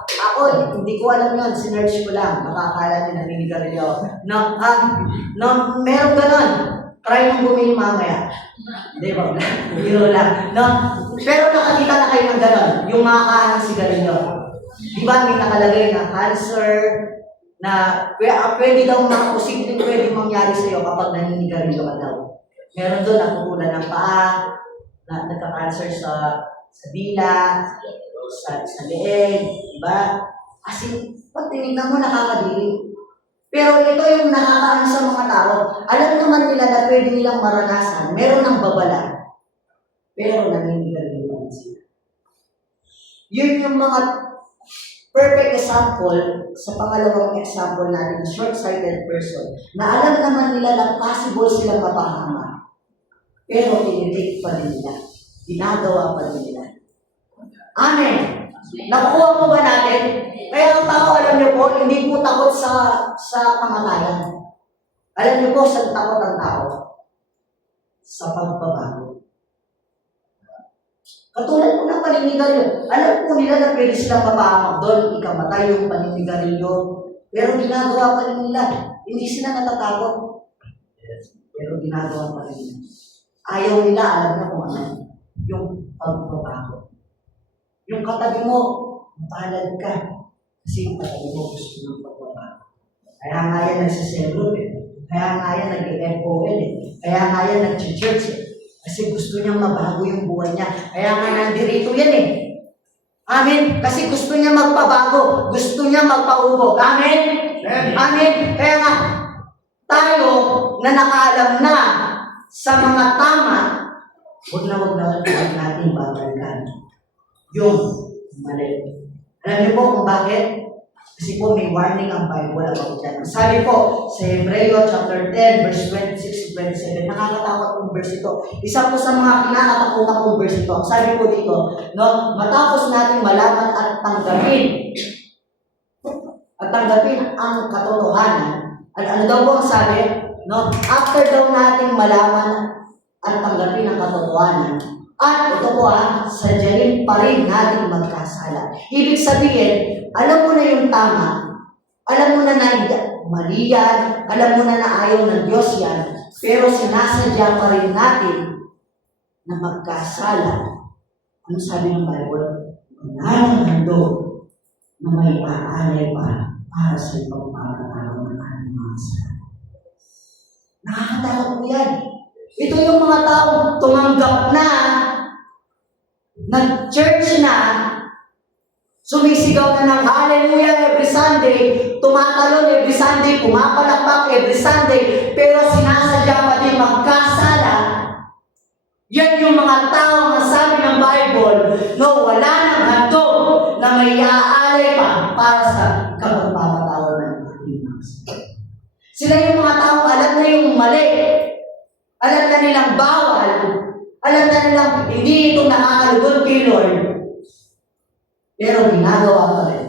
Ako, hindi ko alam yun. Sinerch ko lang. Makakala nyo naninigarilyo. Meron ganon. Try nung bumili mamaya. Hindi ba? Biro lang. No? Pero nakakita na kayo ng ganon. Yung mga kahan ng sigarilyo. Diba? May nakalagay na cancer, na pwede daw mga posibleng pwede mangyari sa iyo kapag naninigarilyo ka daw. Meron doon napupulan ng paa, na nagka-cancer sa dila, sa leeg, di ba? Kasi pag tinignan mo nakakadiri. Pero ito yung nakakaano sa mga tao, alam naman nila na pwede nilang maranasan, meron ng babala, pero naninigarilyo pa rin sila. Yun yung mga perfect example sa pangalawang example natin, short-sighted person, na alam naman nila na possible silang mapahama. Pero tinitik pa rin nila. Ginagawa pa rin nila. Amen. Nakuha mo ba natin? Kaya ang tao, alam niyo po, hindi po takot sa kamatayan. Alam niyo po, saan takot ang tao? Sa pagbabago. Katulad po ng paninigarilyo. Alam po nila na pwede silang mapahamak doon, ikamatay yung paninigarilyo. Pero ginagawa pa rin nila. Hindi sila natatakot. Pero ginagawa pa rin nila. Ayaw nila, alam na kung ano, yung pagbabago. Yung katabi mo, mapalad ka. Kasi yung katabi mo gusto ng pagbabago. Kaya nga yan nagsiselo Kaya nga yan nag-FOL Kaya nga yan nag-church Kasi gusto niyang mabago yung buhay niya. Kaya nga nandirito yan Amen? Kasi gusto niya magpabago. Gusto niya magpaubog. Amen? Amen? Kaya nga, tayo na nakaalam na sa mga tama, huwag na natin babalikan yung mali. Alam niyo po kung bakit? Kasi po may warning ang Bible about dyan. Sabi po sa Hebreo chapter 10 verse 26 to 27, nakakatakot yung verse ito. Isa po sa mga kinakatakot kong verse ito. Sabi po dito, no, matapos natin malaman at tanggapin ang katotohanan. Ano daw po ang sabi? No, after daw nating malaman at tanggapin ang katotohanan, at ito po sadyanin pa rin natin magkasala. Ibig sabihin, alam mo na yung tama, alam mo na mali yan, alam mo na ayaw ng Diyos yan, pero sinasadya pa rin natin na magkasala. Ano sabi ng Bible? Wala nang handog na may aalay pa para sa pagpapatawad ng ating mga kasalanan. Nakakatakot po yan. Ito yung mga taong tumanggap na, nag-church na, sumisigaw na ng hallelujah every Sunday, tumatalon every Sunday, pumapalakpak every Sunday, pero sinasadya pa din magkasala. Yan yung mga taong nasabi ng Bible, no, wala nang handog na may aalay pa para sa kapagpapatawad ng ating mga kasalanan. Sila yung mga taong alam na yung mali, alam na nilang bawal, alam na nilang hindi ito nakakalugod kay Lord, pero ginagawa pa rin.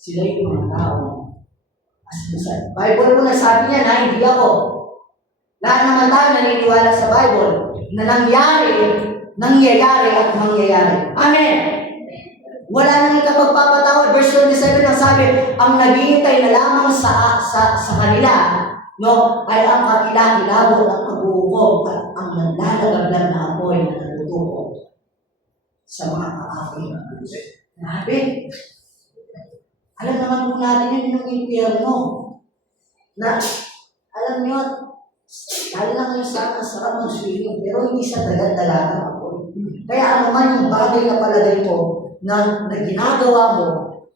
Sila yung mga taong asumusan. Bible mo nagsabi niya na hindi ako. Lahat naman tayo naniniwala sa Bible na nangyayari at mangyayari. Amen! Wala nang ikapagpapatawad. Verse 27 ang sabi, ang naghihintay na lamang sa kanila, no, ay ang kakilakilabot at pag-uukog at ang naglalagablan na apoy na natutuko sa mga kaapoy ng Diyos. Grabe! Alam naman po natin yun yung impyerno. Na, alam nyo, dahil lang yung sarap ng swimming, pero hindi sa dagat-dagat ng apoy. Kaya ano man yung bagay na palagay mo, na ginagawa mo,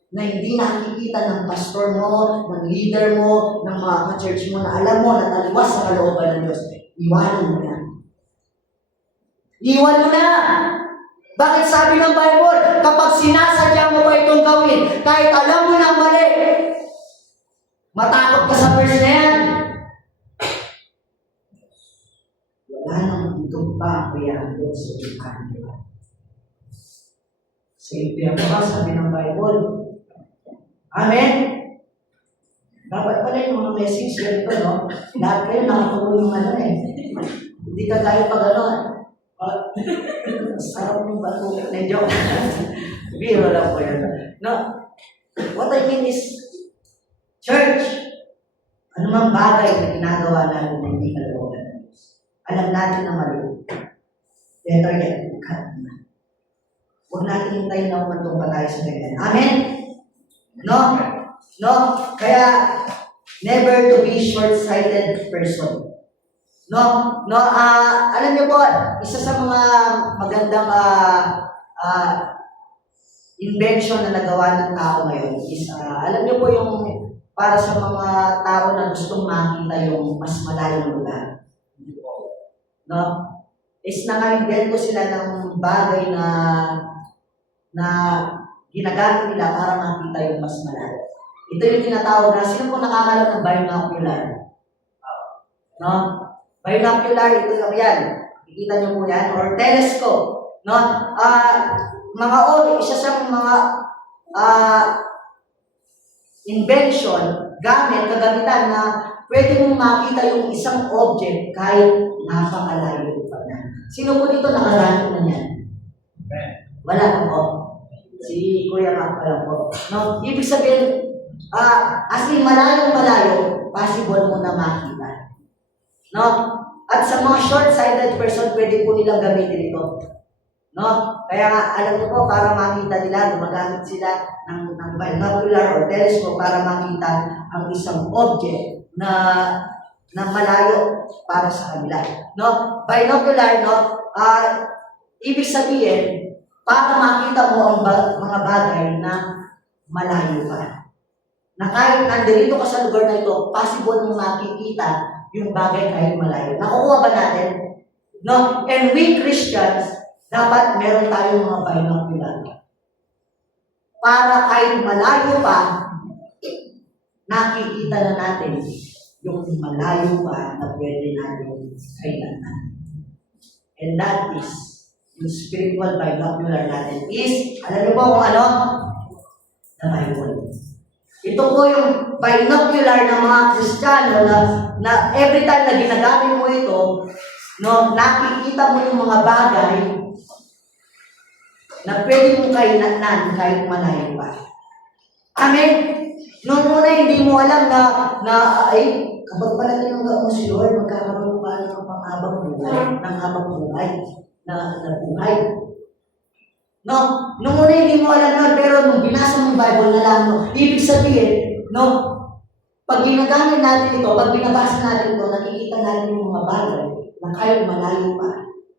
na hindi nakikita ng pastor mo, ng leader mo, ng mga ka-church mo, na alam mo na taliwas sa kalooban ng Diyos, iwanan mo na. Iwan mo na! Bakit sabi ng Bible, kapag sinasadya mo pa itong gawin, kahit alam mo na mali, matakot ka sa verse na yan. Wala nang itong pa kaya doon sa kanila. Sa impyerno ka, sabi ng Bible. Amen? Dapat pala yung mga message ganito, no? Lahat kayo nakatulong yung hindi ka gaya pag sarap yung bato. Medyo. Biro lang po yan. No? What I mean is, church, anumang bagay na ginagawa natin na hindi kalooban ng Diyos, alam natin na mali. Better yet, cut na. Huwag natin hintayin na umantong pa tayo sa ganyan. Amen? No? No? Kaya, never to be short-sighted person. No? No? Alam niyo po, isa sa mga magandang invention na nagawa ng tao ngayon is, alam niyo po yung para sa mga tao na gustong makita yung mas malayong lugar. No? Is naka-invento sila ng bagay na ginagamit nila para makita yung mas malayo. Ito yung tinatawag na, sino po nakakalam ng binocular? No? Binocular, ito yung yan. Kikita nyo po yan. Or telescope. No? Isa sa mga invention, kagamitan na pwede mong makita yung isang object kahit napakalayo pa na. Sino po dito nakagamit na yan? Wala po. Si Kuya Mac pala po. No? Ibig sabihin, as in malayo, possible mo na makita. No? At sa mga short-sighted person, pwede po nilang gamitin ito. No? Kaya nga, alam niyo po, para makita nila, gumagamit sila ng binocular or telescope para makita ang isang object na malayo para sa kanila. No? Binocular, no? Ibig sabihin, para makita mo ang mga bagay na malayo pa. Na kahit nandito ka sa lugar na ito, possible mong makikita yung bagay kahit malayo. Nakukuha ba natin? No? And we Christians, dapat meron tayong mga binocular. para kahit malayo pa, nakikita na natin yung malayo pa na pwede natin kailangan. And that is, yung spiritual binocular natin is, alam niyo po kung ano? The Bible. Ito po yung binocular ng mga Kristiyano na every time na ginagamit mo ito, no, nakikita mo yung mga bagay na pwede mo kainatnan kahit malayo pa. Amen? Noong una, hindi mo alam na ay, kapag pala tinanggap mo si Lord, magkakaroon pa ng panghabang buhay, ng habang buhay, na buhay. No? Noong una, hindi mo alam nun, pero nung binasa mo yung Bible na lang, no, ibig sabihin, no, pag ginagamit natin ito, pag binabasa natin ito, nakikita natin yung mga bagay na kahit malayo pa,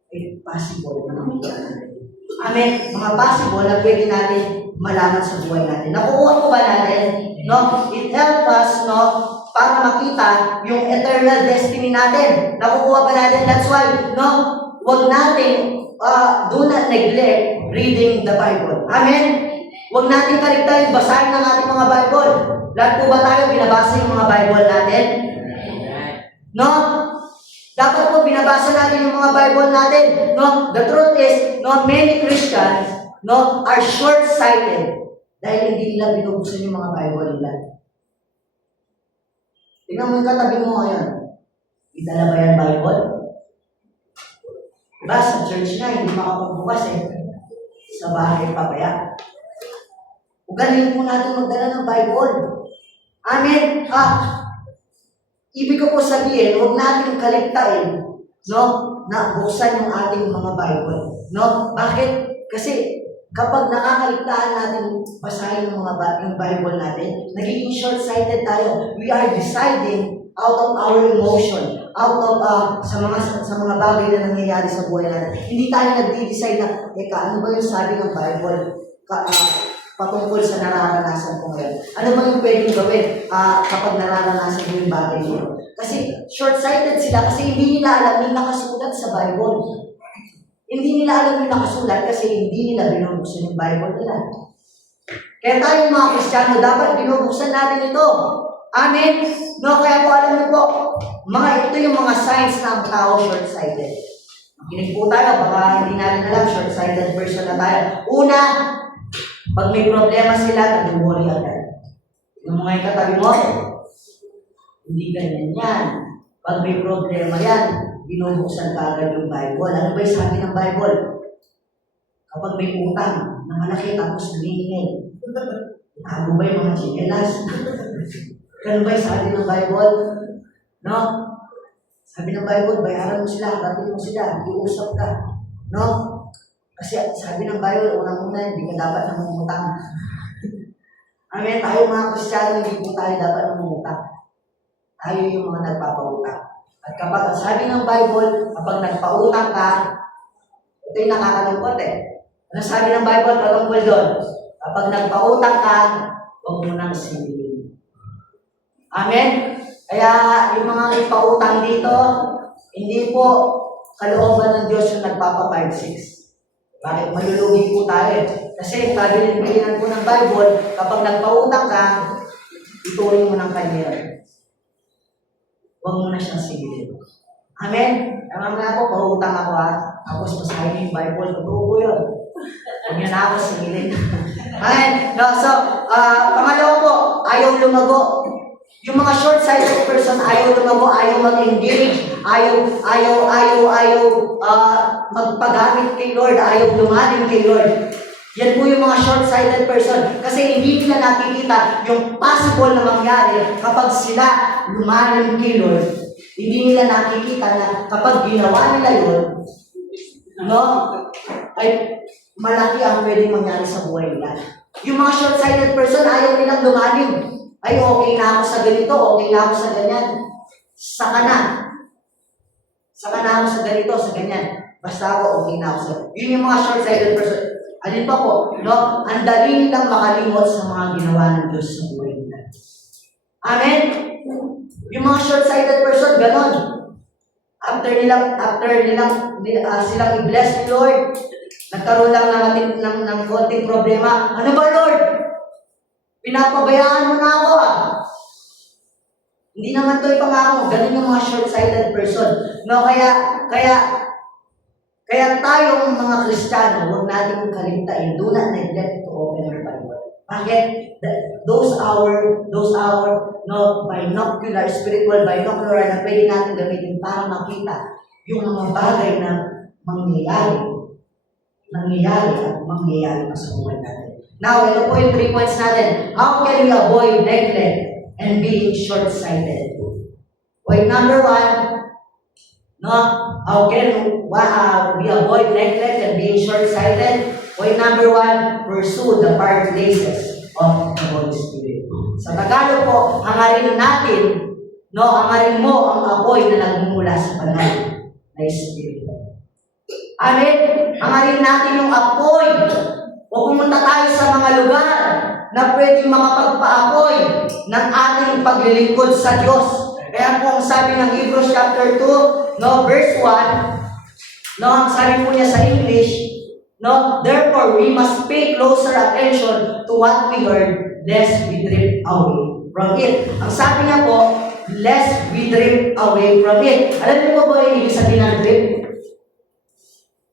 ay possible na makikita natin. Amen? Mga possible na pwede natin malaman sa buhay natin. Nakukuha ko ba natin? No? It helps us, no, para makita yung eternal destiny natin. Nakukuha ba natin? That's why, no, huwag natin, do not neglect reading the Bible. Amen? Huwag natin kaligtayin, basahin ng ating mga Bible. Lahat po ba tayo binabasa yung mga Bible natin? No? Dapat po binabasa natin yung mga Bible natin. No? The truth is, no, many Christians, no, are short-sighted dahil hindi nila binubuksan yung mga Bible nila. Tingnan mo yung katabi mo ngayon. Idala ba yan Bible? Diba, sa church na, hindi makapagbukas eh. Sa bahay pa kaya. Ugalin po natin magdala ng Bible. Amen? Ibig ko po sabihin, huwag natin kaligtain, no, na buksan yung ating mga Bible. No? Bakit? Kasi kapag nakakaligtaan natin basahin yung yung Bible natin, nagiging short-sighted tayo. We are deciding out of our emotion, out of sa mga bagay na nangyayari sa buhay natin. Hindi tayo nagdi-decide na, ano ba yung sabi ng Bible patungkol sa nararanasan ko ngayon? Ano ba yung pwedeng gawin kapag nararanasan mo yung bagay nyo? Kasi short-sighted sila kasi hindi nila alam yung nakasulat sa Bible. Hindi nila alam yung nakasulat kasi hindi nila binubuksan yung Bible nila. Kaya tayong mga Kristiyano, dapat binubuksan natin ito. Amen? No, kaya po alam niyo po, ito yung mga signs na ang tao short-sighted. Makinig po tayo, baka hindi natin alam, short-sighted person na tayo. Una, pag may problema sila, nag-worry agad. Yung mga katabi mo, hindi ganyan yan. Pag may problema yan, binubuksan ka agad yung Bible. Ano ba yung sabi ng Bible? Kapag may utang na malaki tapos nangingin, tago ba yung mga chinelas? Ano ba yung sabi ng Bible? No? Sabi ng Bible, bayaran mo sila, harapin mo sila, iusap ka. No? Kasi sabi ng Bible, unang-una, hindi ka dapat namumutang. Amen, tayo mga Kristiyano, hindi po tayo dapat namumutang. Tayo yung mga nagpapautang. At kapag sabi ng Bible, kapag nagpautang ka, ito yung nakakalungkot eh. Ano sabi ng Bible, patungkol doon? Kapag nagpautang ka, huwag mo nang singilin. Amen? Kaya yung mga nagpautang dito, hindi po kalooban ng Diyos yung nagpapa 5-6. Bakit? Malulugi po tayo. Kasi kabilin-bilinan po ng Bible, kapag nagpautang ka, ituloy mo ng kanya. Huwag mo na siyang sigilin. Amen? Mamaya po, pautang ako tapos basahin yung Bible. Totoo po yun. Huwag niyo na ako sigilin. Amen? No, so, pangalawa po, ayaw lumago. Yung mga short-sighted person, ayaw lumago, ayaw mag-engage, ayaw magpagamit kay Lord, ayaw lumalim kay Lord. Yan po yung mga short-sighted person. Kasi hindi nila nakikita yung possible na mangyari kapag sila lumalim kay Lord. Hindi nila nakikita na kapag ginawa nila yun, no, ay malaki ang pwedeng mangyari sa buhay nila. Yung mga short-sighted person, ayaw nilang lumalim. Ay, okay na ako sa ganito, okay na ako sa ganyan. Saka na. Saka na ako sa ganito, sa ganyan. Basta ako, okay na ako sa... Yun yung mga short-sighted person. Alin pa po, no? Ang dali nilang makalimot sa mga ginawa ng Diyos sa buhay nila. Amen? Yung mga short-sighted person, ganon. After silang i-bless ni Lord, Nagkaroon lang ng konting problema. Ano ba, Lord? Pinapabayaan mo na ako ah. Hindi naman to ipangako. Ganun yung mga short-sighted person. No, kaya tayong mga Kristiyano, huwag natin kalimtain. Do not neglect to open our Bible. Bakit? Those hour, no, binocular, spiritual binocular na pwede natin gamitin para makita yung mga bagay na nangyayari pa sa buhay natin. Now, ito po yung 3 points natin. How can we avoid neglect and being short-sighted? Point number 1, no, how can we avoid neglect and being short-sighted? Point number 1, pursue the places of the Holy Spirit. Sa Tagalog po, hangarin natin, no, hangarin mo ang apoy na nagmumula sa banal na Espiritu. Amen? Hangarin natin yung apoy. O pumunta tayo sa mga lugar na pwedeng makapagpa-apoy ng ating paglilingkod sa Diyos. Kaya po ang sabi ng Hebrews chapter 2, no, verse 1, no, ang sabi po niya sa English, no, therefore we must pay closer attention to what we heard, lest we drift away from it. Ang sabi niya po, lest we drift away from it. Alam niyo po ba yung ibig sabihin ng drift?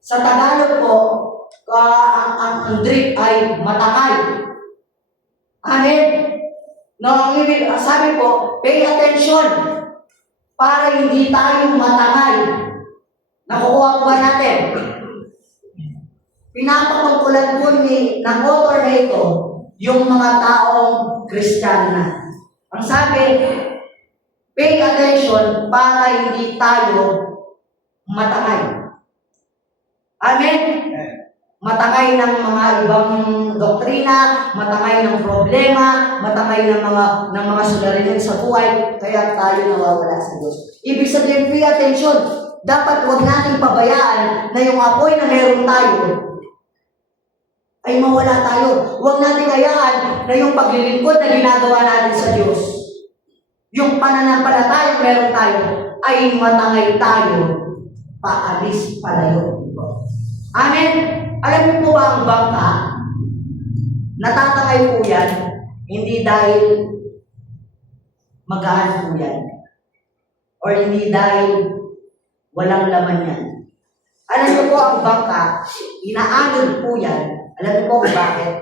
Sa Tagalog po, ang drift ay matangay. Amen? No, sabi po, pay attention para hindi tayo matangay. Nakukuha po ba natin? Pinapatungkulan po ng author na ito yung mga taong Kristiyano na. Ang sabi, pay attention para hindi tayo matangay. Amen? Matangay ng mga ibang doktrina, matangay ng problema, matangay ng mga suliranin sa buhay, kaya tayo nawawala sa Diyos. Ibig sabihin, pay attention. Dapat huwag natin pabayaan na yung apoy na meron tayo ay mawala tayo. Huwag natin hayaan na yung paglilingkod na ginagawa natin sa Diyos, yung pananampalatayang meron tayo, ay matangay tayo, paalis palayo. Amen? Alam niyo po ba ang bangka? Natatangay po yan, hindi dahil magaan po yan. Or hindi dahil walang laman yan. Alam niyo po ang bangka, inaanod po yan. Alam niyo po kung bakit?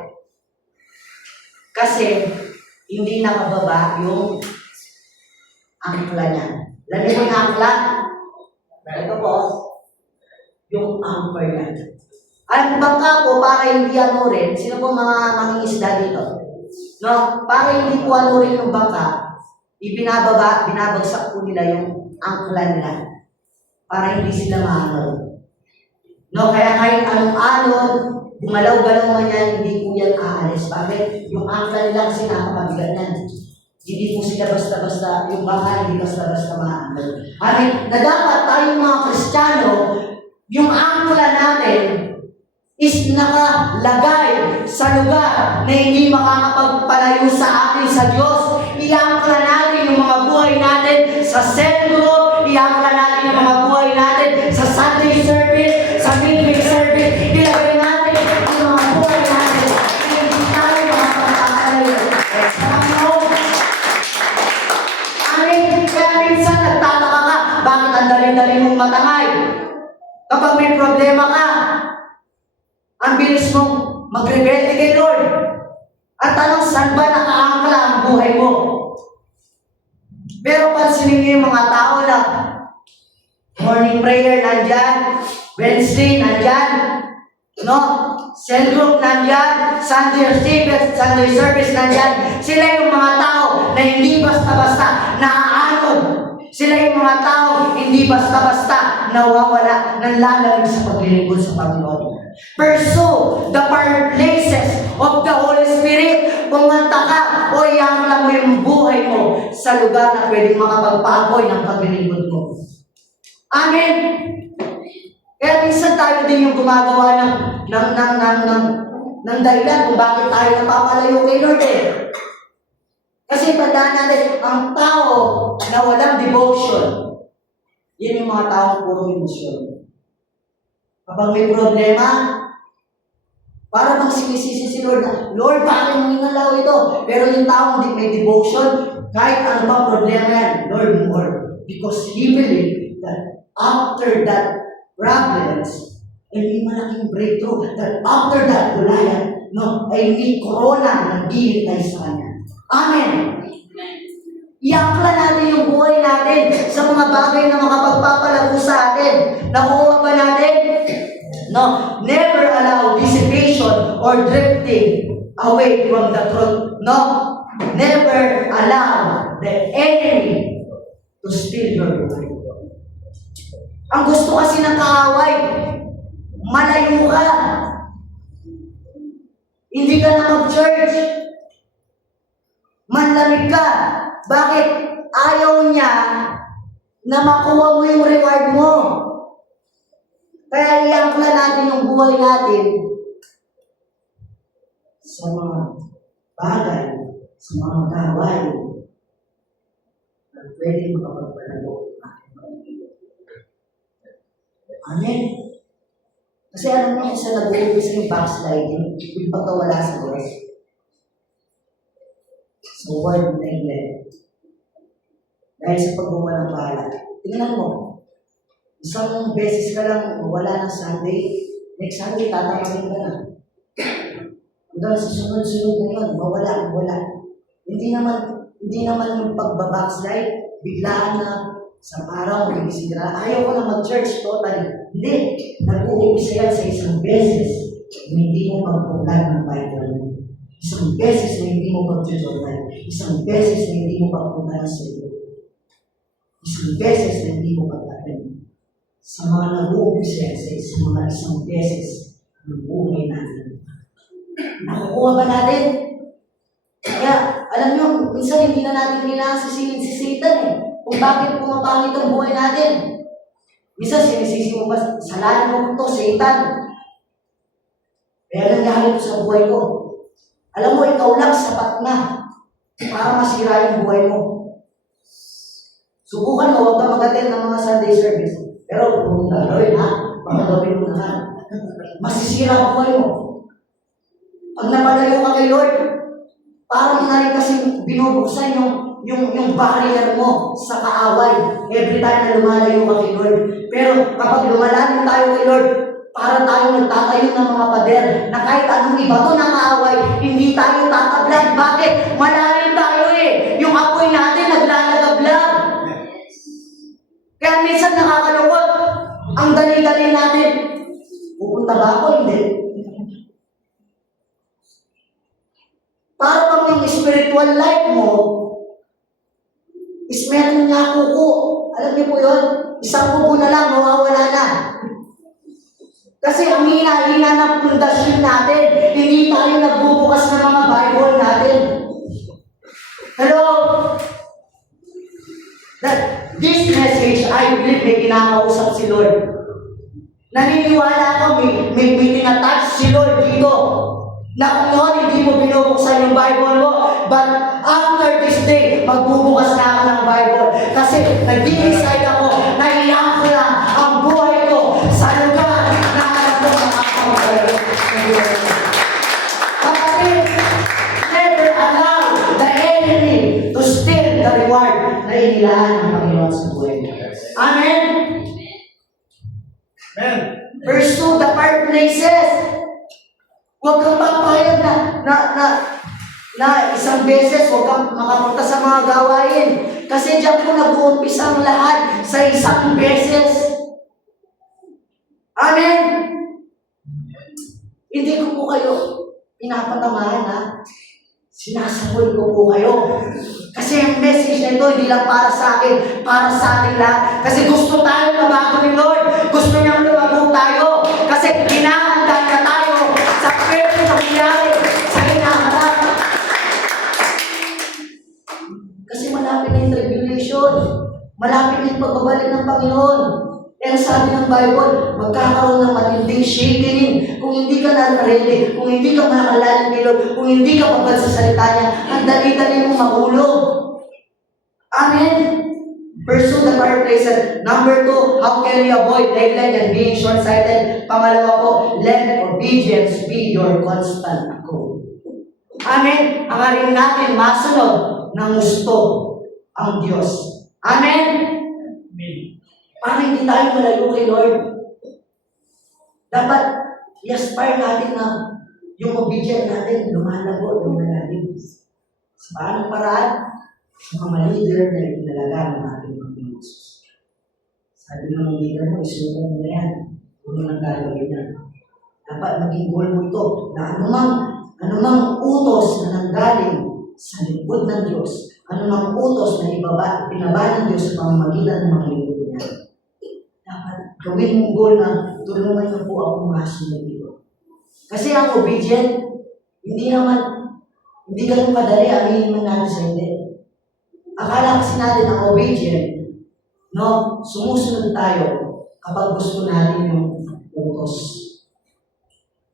Kasi hindi nakababa yung angkla niya. Alam niyo po yung angkla? Ito po, yung anchor niya. Ang bangka po, para hindi anurin, sino po mga mangingisda dito? No? Para hindi po anurin yung bangka, binabagsak po nila yung angkla nila. Para hindi sila maanod. No? Kaya kahit anong alon, gumalaw-galaw man yan, hindi po yan aalis. Bakit? Yung angkla nila kasi nakakabigat yan. Hindi po sila basta-basta, yung bangka hindi basta-basta maanod. Amin, na dapat tayong mga Kristiyano, yung angkla natin is nakalagay sa lugar na hindi makakapagpalayo sa atin sa Diyos. Iangkla natin yung mga buhay natin sa sentro, iangkla natin yung mga buhay natin sa Sunday service, sa midweek service, ilagay natin yung mga buhay natin. Hindi tayo makakapagpalayo sa Panginoon. Amin. Kaya minsan nagtataka ka, bakit ang dali-dali mong matangay? Kapag may problema ka, ang bilis mong mag-rebelde kay Lord. At tanong, saan ba nakaangkla ang buhay mo? Pero pansinin niyo yung mga tao na morning prayer nandyan, Wednesday nandyan, no? Cell group nandyan, Sunday service nandyan. Sila yung mga tao na hindi basta-basta naaanod. Sila yung mga tao hindi basta-basta nawawala ng lalamig sa paglilingkod sa Panginoon. Pursue the places of the Holy Spirit. Pumunta ka o iangkla mo yung buhay mo sa lugar na pwedeng makapagpaapoy ng paglilingkod mo. Amen? Kaya minsan tayo din yung gumagawa ng dahilan kung bakit tayo napapalayo kay Lord eh. Kasi tandaan natin, ang tao na walang devotion, yun yung mga taong puro emosyon. Kapag may problema, Para bang sinisisi si Lord na, Lord, bakit mo inalaw ito? Pero yung tao hindi may devotion, kahit ano ba problema yan, Lord, more. Because He believed that after that problems, ay may malaking breakthrough. That after that Goliath, no, ay may corona na dihintay sa kanya. Amen! Iangkla natin yung buhay natin sa mga bagay na makapagpapalago sa atin. Nakuha ba natin? No, never allow dissipation or drifting away from the truth. No, never allow the enemy to steal your joy. Ang gusto kasi ng kaaway, malayo ka. Hindi ka na mag-church. Manlamig ka. Bakit? Ayaw niya na makuha mo yung reward mo. Kaya iangkla natin yung buhay natin sa mga bagay, sa mga gawain na pwede makapagpalago. Amen? Kasi alam mo, isa nag-uumpisa yung backsliding, yung pagkawala sa Diyos. Sa word na neglect. Dahil sa pagbuwa ng bahala. Tingnan mo, isang beses ka lang wala ng Sunday, next Sunday tatanungin ka na. Hanggang sa sunod-sunod na yun, mawala. Hindi naman yung pagbabackslide, biglaan na sa araw, magising ka na, ayaw ko na mag-church totally. Hindi. Nag-uumpisa yan sa isang beses na hindi mo pagpulan ng Bible mo. Isang beses na hindi mo pag-tutoran. Isang beses na hindi mo pagpulan ng Savior. Isang beses na hindi mo pagpulan. Sa mga nag-uumpisa sa isang beses ng buhay natin. Nakukuha ba natin? Kaya, alam nyo, minsan hindi na natin kailangan sisihin si Satan eh. Kung bakit pumapangit ang buhay natin. Minsan sinisisi mo pa, salanan mo ito, Satan. Kaya nangyari ito sa buhay ko. Alam mo, ikaw lang sapat na para masira yung buhay mo. Subukan mo, huwag ka mag-attend ng mga Sunday service. Pero kung gagawin ha, magagawin mo naman. Masisira ang buhay mo. Pag napalayo ka kay Lord, parang na rin kasi binubuksan yung barrier mo sa kaaway. Every time na lumalayo ka kay Lord. Pero kapag lumalayo tayo kay Lord, para tayo nagtatayo ng mga pader na kahit anong iba to na kaaway, hindi tayo tatablan. Bakit? Malalim tayo eh. Yung apoy natin naglalagablag. Kaya minsan nakakalungkot. Ang dali-dali natin. Pupunta ba ako? Hindi. Para bang yung spiritual life mo is meron nga kuko. Alam niyo po yun? Isang kuko na lang, mawawala na. Kasi ang hina-hina ng pundasyon natin, hindi tayo nagbubukas ng mga Bible natin. Hello? This message, I believe may kinakausap si Lord. Naniniwala ako, may tinatouch si Lord dito. Na kung noon, hindi mo binubuksan yung Bible mo, but after this day, magbubukas na ako ng Bible. Kasi nag-decide ako na iangkla ang buhay ko sa lugar na alam ko makakapagpapalagay. Kapatid, never allow the enemy to steal the reward na inilaan ng Panginoon sa buhay mo. Amen? Amen. Pursue the far places. Huwag kang papayag na isang beses, huwag kang makapunta sa mga gawain. Kasi diyan po nag-uumpisa ang lahat sa isang beses. Amen? Hindi ko po kayo pinapatamahan ha. Sinasabol ko po kayo. Kasi ang message na ito, hindi lang para sa akin, para sa ating lahat. Kasi gusto tayo mabago ni Lord. Gusto niyang lumago tayo. Kasi hinahanda na tayo sa pwede na nangyari sa hinaharap. Kasi malapit na yung tribulation. Malapit na yung pagbabalik ng Panginoon. Kaya sabi ng Bible, magkakaroon ng matinding shaking. Kung hindi ka na-ready, kung hindi ka makakalala ng Lord, kung hindi ka pabal sa salita niya, ang dali-dali mong mahulog. Amen? Pursue the far places. Number 2, how can we avoid neglect and being short-sighted? Pangalawa po, let or be obedience be your constant goal. Amen? Ang aring natin masunod ng gusto ang Diyos. Amen? Para hindi tayo malayo kay Lord. Dapat i-aspire natin na yung obedience natin lumalago, lumalalim. Sa paanong paraan? Sa mga leader na inalaga ng ating Panginoon Jesus. Sabi ng leader mo, isuko mo na yan. Kung ano nang gagawin yan. Dapat maging goal mo ito na anumang utos na nanggaling sa lingkod ng Diyos, anumang utos na pinaba ng Diyos sa pamamagitan ng mga lingkod niya. Dapat gawin mong goal na tulungan niyo po ako masunod dito. Kasi ang obedient, hindi ganun kadali, aminin man natin sa hindi. Akala kasi natin ang obedient, no, sumusunod tayo kapag gusto natin yung utos.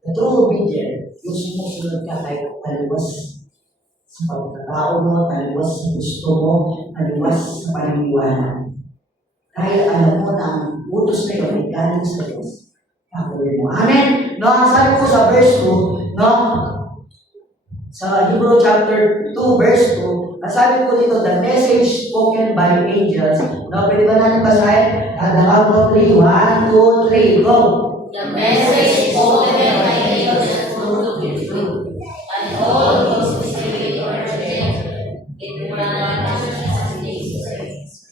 The true obedient, yung sumusunod ka kahit taliwas sa pagkatao mo, taliwas sa gusto mo, taliwas sa paniniwala. Dahil alam mo na ang utos na yun ay galing sa Diyos. Gagawin mo. Amen? No, ang sabi ko sa verse 2, no, sa Hebrew chapter 2, verse 2, ang sabi ko dito, the message spoken by angels. No, pwede ba natin basahin? At the count of 3, 1, 2, 3, go! The message spoken by angels proved true, and all those who say it are rejected. It will not as Jesus.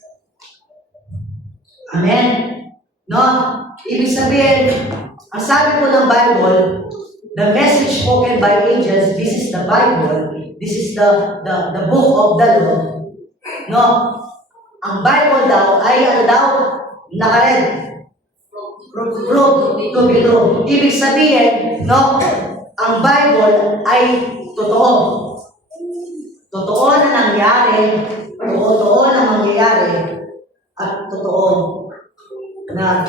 Amen? No? Ibig sabihin, ang sabi po ng Bible, the message spoken by angels, this is the Bible, this is the book of the law. No? Ang Bible daw ay ano daw? Nakared. Proof to be true. Ibig sabihin, no? Ang Bible ay totoo. Totoo na nangyari, totoo na mangyayari, at totoo na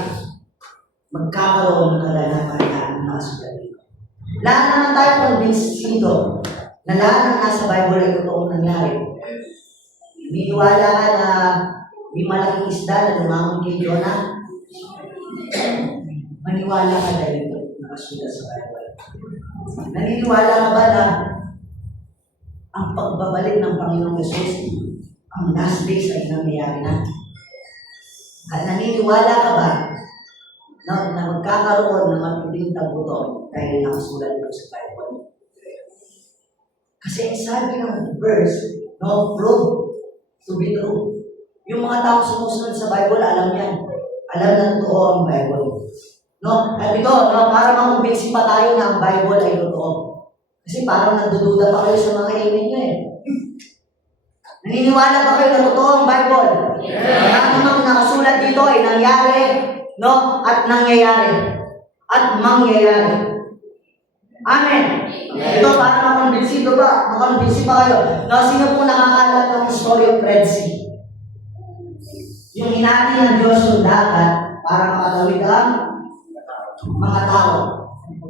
magkakaroon ng kaganapan na masulat dito. Lahat naman tayo kumbinsido na lahat ng nasa Bible ay totoong nangyari. Biniwala ka na may malaking isda na lumangon kay Jonah. Maniwala ka dahil ito nakasulat sa Bible. Naniniwala ka ba na ang pagbabalik ng Panginoong Jesus, ang last days ay nangyayari na? At naniniwala ka ba na magkakaroon ng matinding tagutom dahil nakasulat ito sa Bible? Kasi sabi ng verse, no, prove to be true. Yung mga tao sumusunod sa Bible, alam yan. Alam na totoo ang Bible. No? At ito, no, para makumbinsi pa tayo na ang Bible ay totoo. Kasi parang nagdududa pa kayo sa mga amen nyo eh. Naniniwala ba kayo na totoo ang Bible? Yeah. Ano nang nakasulat dito ay nangyari, no? At nangyayari. At mangyayari. Amen. Yeah. Ito para makumbinsi ba? Makumbinsi pa kayo. No, sino po nakakalat ng story of Red Sea? Yung hinati ng Diyos yung dagat para makatawid ang mga tao.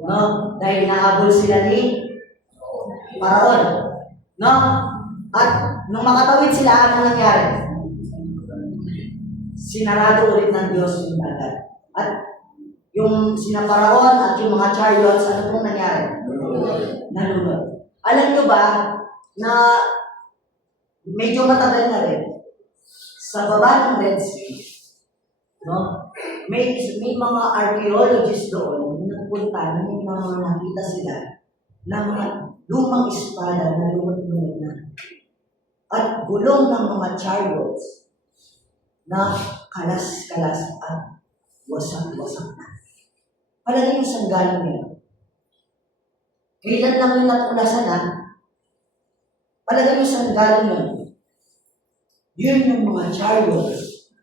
No? Dahil nahabol sila ni Paraon. No? At nung makatawid sila, ano nangyari? Sinarado ulit ng Diyos yung dagat. At yung sina Paraon at yung mga chariots, ano pong nangyari? Nalunod. Alam nyo ba na medyo matagal na rin sa baba ng Red Sea, no? May mga archaeologists doon na nagpunta na may mga nakita sila na mga lumang espada na lumot-lumot na at gulong ng mga chariots na kalas-kalas at wasak-wasak na. Palagi yung sanggalan nila. Kailan lang yung natuklasan na, palagi yung sanggalan yun. Yun yung mga chariots,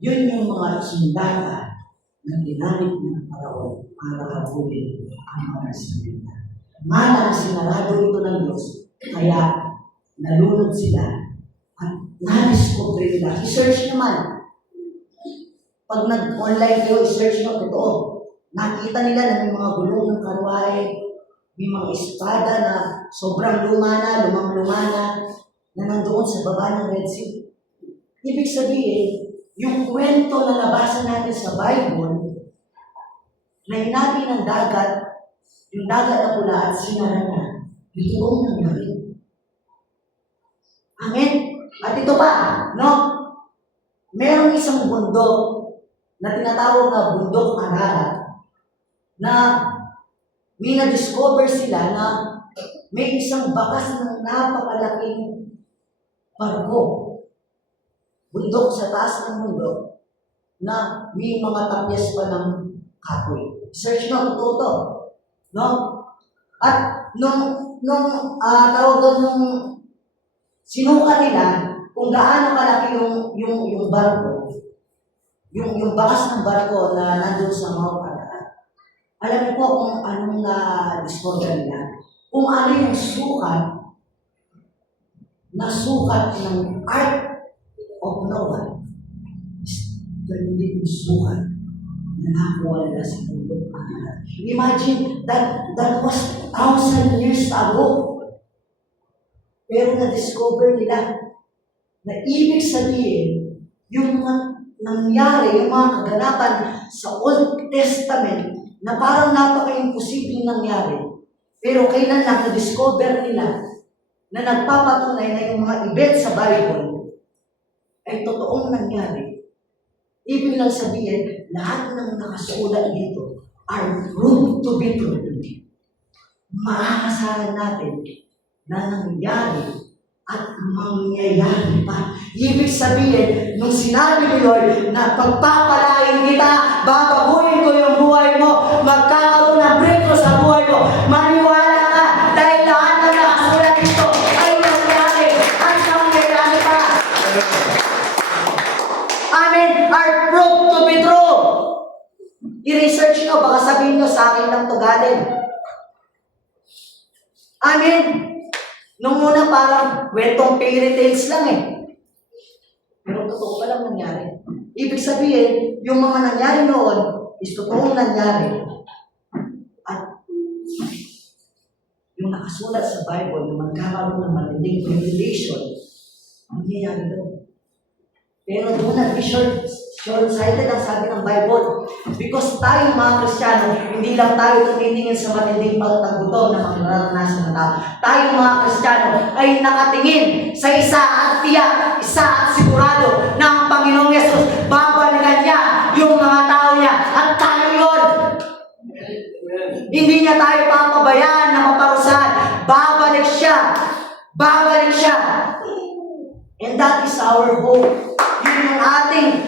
yun yung mga sundata na ginamit ng Paraon para habulin ang mga Israelita. Malang sinarado ito ng Diyos, kaya nalunod sila at na-discover nila. I-search naman. Pag nag-online kayo, i-search nyo, totoo. Nakita nila na may mga gulong ng karwahe, may mga espada na sobrang luma na, lumang-luma na nandoon sa baba ng Red Sea. Ibig sabihin, yung kwento na nabasa natin sa Bible, na hinabi ng dagat yung dagat na pula at sinara niya, yung totoong nangyari. Amen? At ito pa, no? Merong isang bundok na tinatawag na bundok Ararat na may na-discover sila na may isang bakas ng napakalaking barko. Bundok sa taas ng bundok na may mga tapyas pa ng kahoy. Search na totoo to. No? At nung tawag doon nung sinuka nila kung gaano kalaki yung barko, yung bakas ng barko na nandun sa Mount Ararat. Alam niyo po kung anong na-discover nila? Kung ano yung sukat ng Ark of Noah. Ganun din yung sukat na nakuha nila sa bundok Ararat. Imagine, that was 1,000 years ago. Pero na-discover nila na ibig sabihin, yung mga nangyari, yung mga kaganapan sa Old Testament na parang napaka-imposibleng nangyari. Pero kailan lang na-discover nila na nagpapatunay na yung mga event sa Bible ay totoong nangyari. Ibig lang sabihin, lahat ng nakasulat dito are proved to be true. Maaasahan natin na nangyari at mangyayari pa. Ibig sabihin, nung sinabi ni Lord na pagpapalain kita, babaguhin ko yung buhay mo, magkakaroon ng breakthrough sa buhay mo, maniwala ka dahil lahat ng nakasulat dito ay nangyari at mangyayari pa. Amen. Are proved to be true. I-research nyo, baka sabihin nyo sa akin lang to galing. Amen. Nung una parang kwentong fairy tales lang eh. Pero totoo pa lang nangyari. Ibig sabihin, yung mga nangyari noon is totoong nangyari. At yung nakasulat sa Bible na magkakaroon ng matinding tribulation, mangyayari doon. Pero doon natin short-sighted ang sabi ng Bible. Because tayong mga Kristiyano, hindi lang tayo tumitingin sa matinding pagtagutom na mga naranasan ng tao. Tayong mga Kristiyano ay nakatingin sa isa at tiyak, isa at sigurado na ang Panginoong Yesus, babalikan niya yung mga tao niya at tayo yun. Hindi niya tayo papabayaan na maparusahan. Babalik siya. Babalik siya. And that is our hope.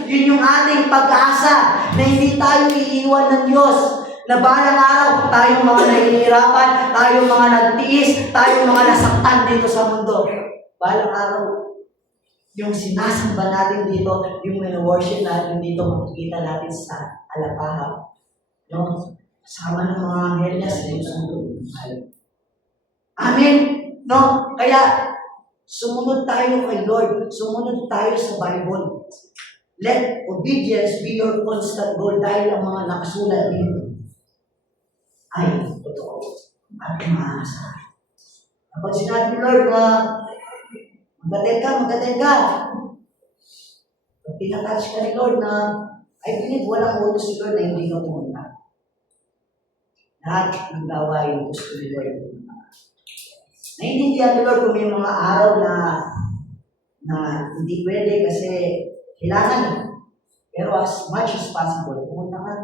Yun yung ating pag-asa na hindi tayo iiwan ng Diyos. Na balang araw, tayong mga nahihirapan, tayong mga nagtiis, tayong mga nasaktan dito sa mundo. Balang araw, yung sinasamba natin dito, yung worship natin dito, makikita natin sa alapahap. No? Kasama ng mga anghel niya sa susunod. Amen? No? Kaya, sumunod tayo kay Lord. Sumunod tayo sa Bible. Let obedience be your constant goal dahil ang mga nakasulat dito ay totoo at maaasahan. Kapag sinabi ni Lord na magating ka. Pag pinatouch ka ni Lord na I believe walang utos si Lord na hindi ka pumunta. Lahat ng gawain gusto ni Lord. Naiintindihan ni Lord kung may mga araw na hindi pwede kasi kailangan. Pero as much as possible, pumunta ka.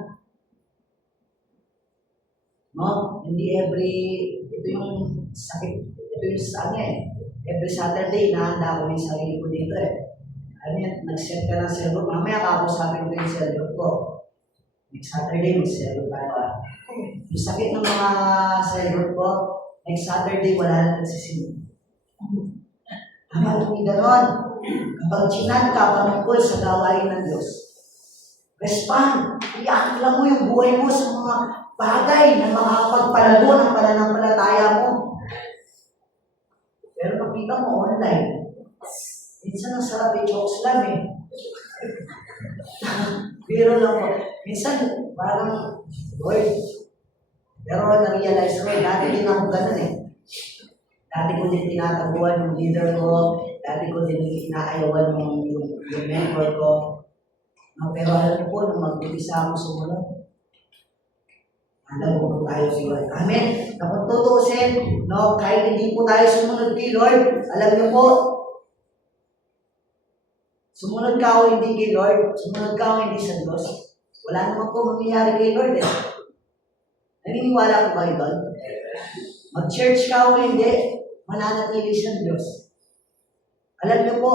No? Hindi ito yung sakit, ito yung sa akin eh. Every Saturday, nahanda ko yung sarili ko dito eh. Ano yan, nag-set ka ng server, mamaya kakausapin ko yung server ko. Next Saturday, mag-server tayo. Yung sakit ng mga server ko, next Saturday, wala na nagsisimula. Kapag hindi ganon, kapag chinan ka panungkol sa gawain ng Diyos, respond. Iyak lang mo yung buhay mo sa mga bagay na makakapagpalago ng pananampalataya mo. Pero makita mo online, minsan ang sarap i-jokes lang eh. Pero lang po, minsan parang, Lord, pero na-realize ko, dati din ako ganun eh. Dati ko din tinatabuan yung leader ko, dati ko din inaayawan yung mentor ko. No, pero alam ko po, nung mag-umpisa ako sumunod, Alam po tayo si Lord. Amen. Na kung tutuusin, no, kahit hindi po tayo sumunod kay Lord, alam niyo po, sumunod ka o hindi kay Lord, sumunod ka o hindi sa Diyos, wala naman po mangyayari kay Lord eh. Naniniwala ko ba ito? Mag-church ka o hindi, mananatili sa Diyos. Alam niyo po,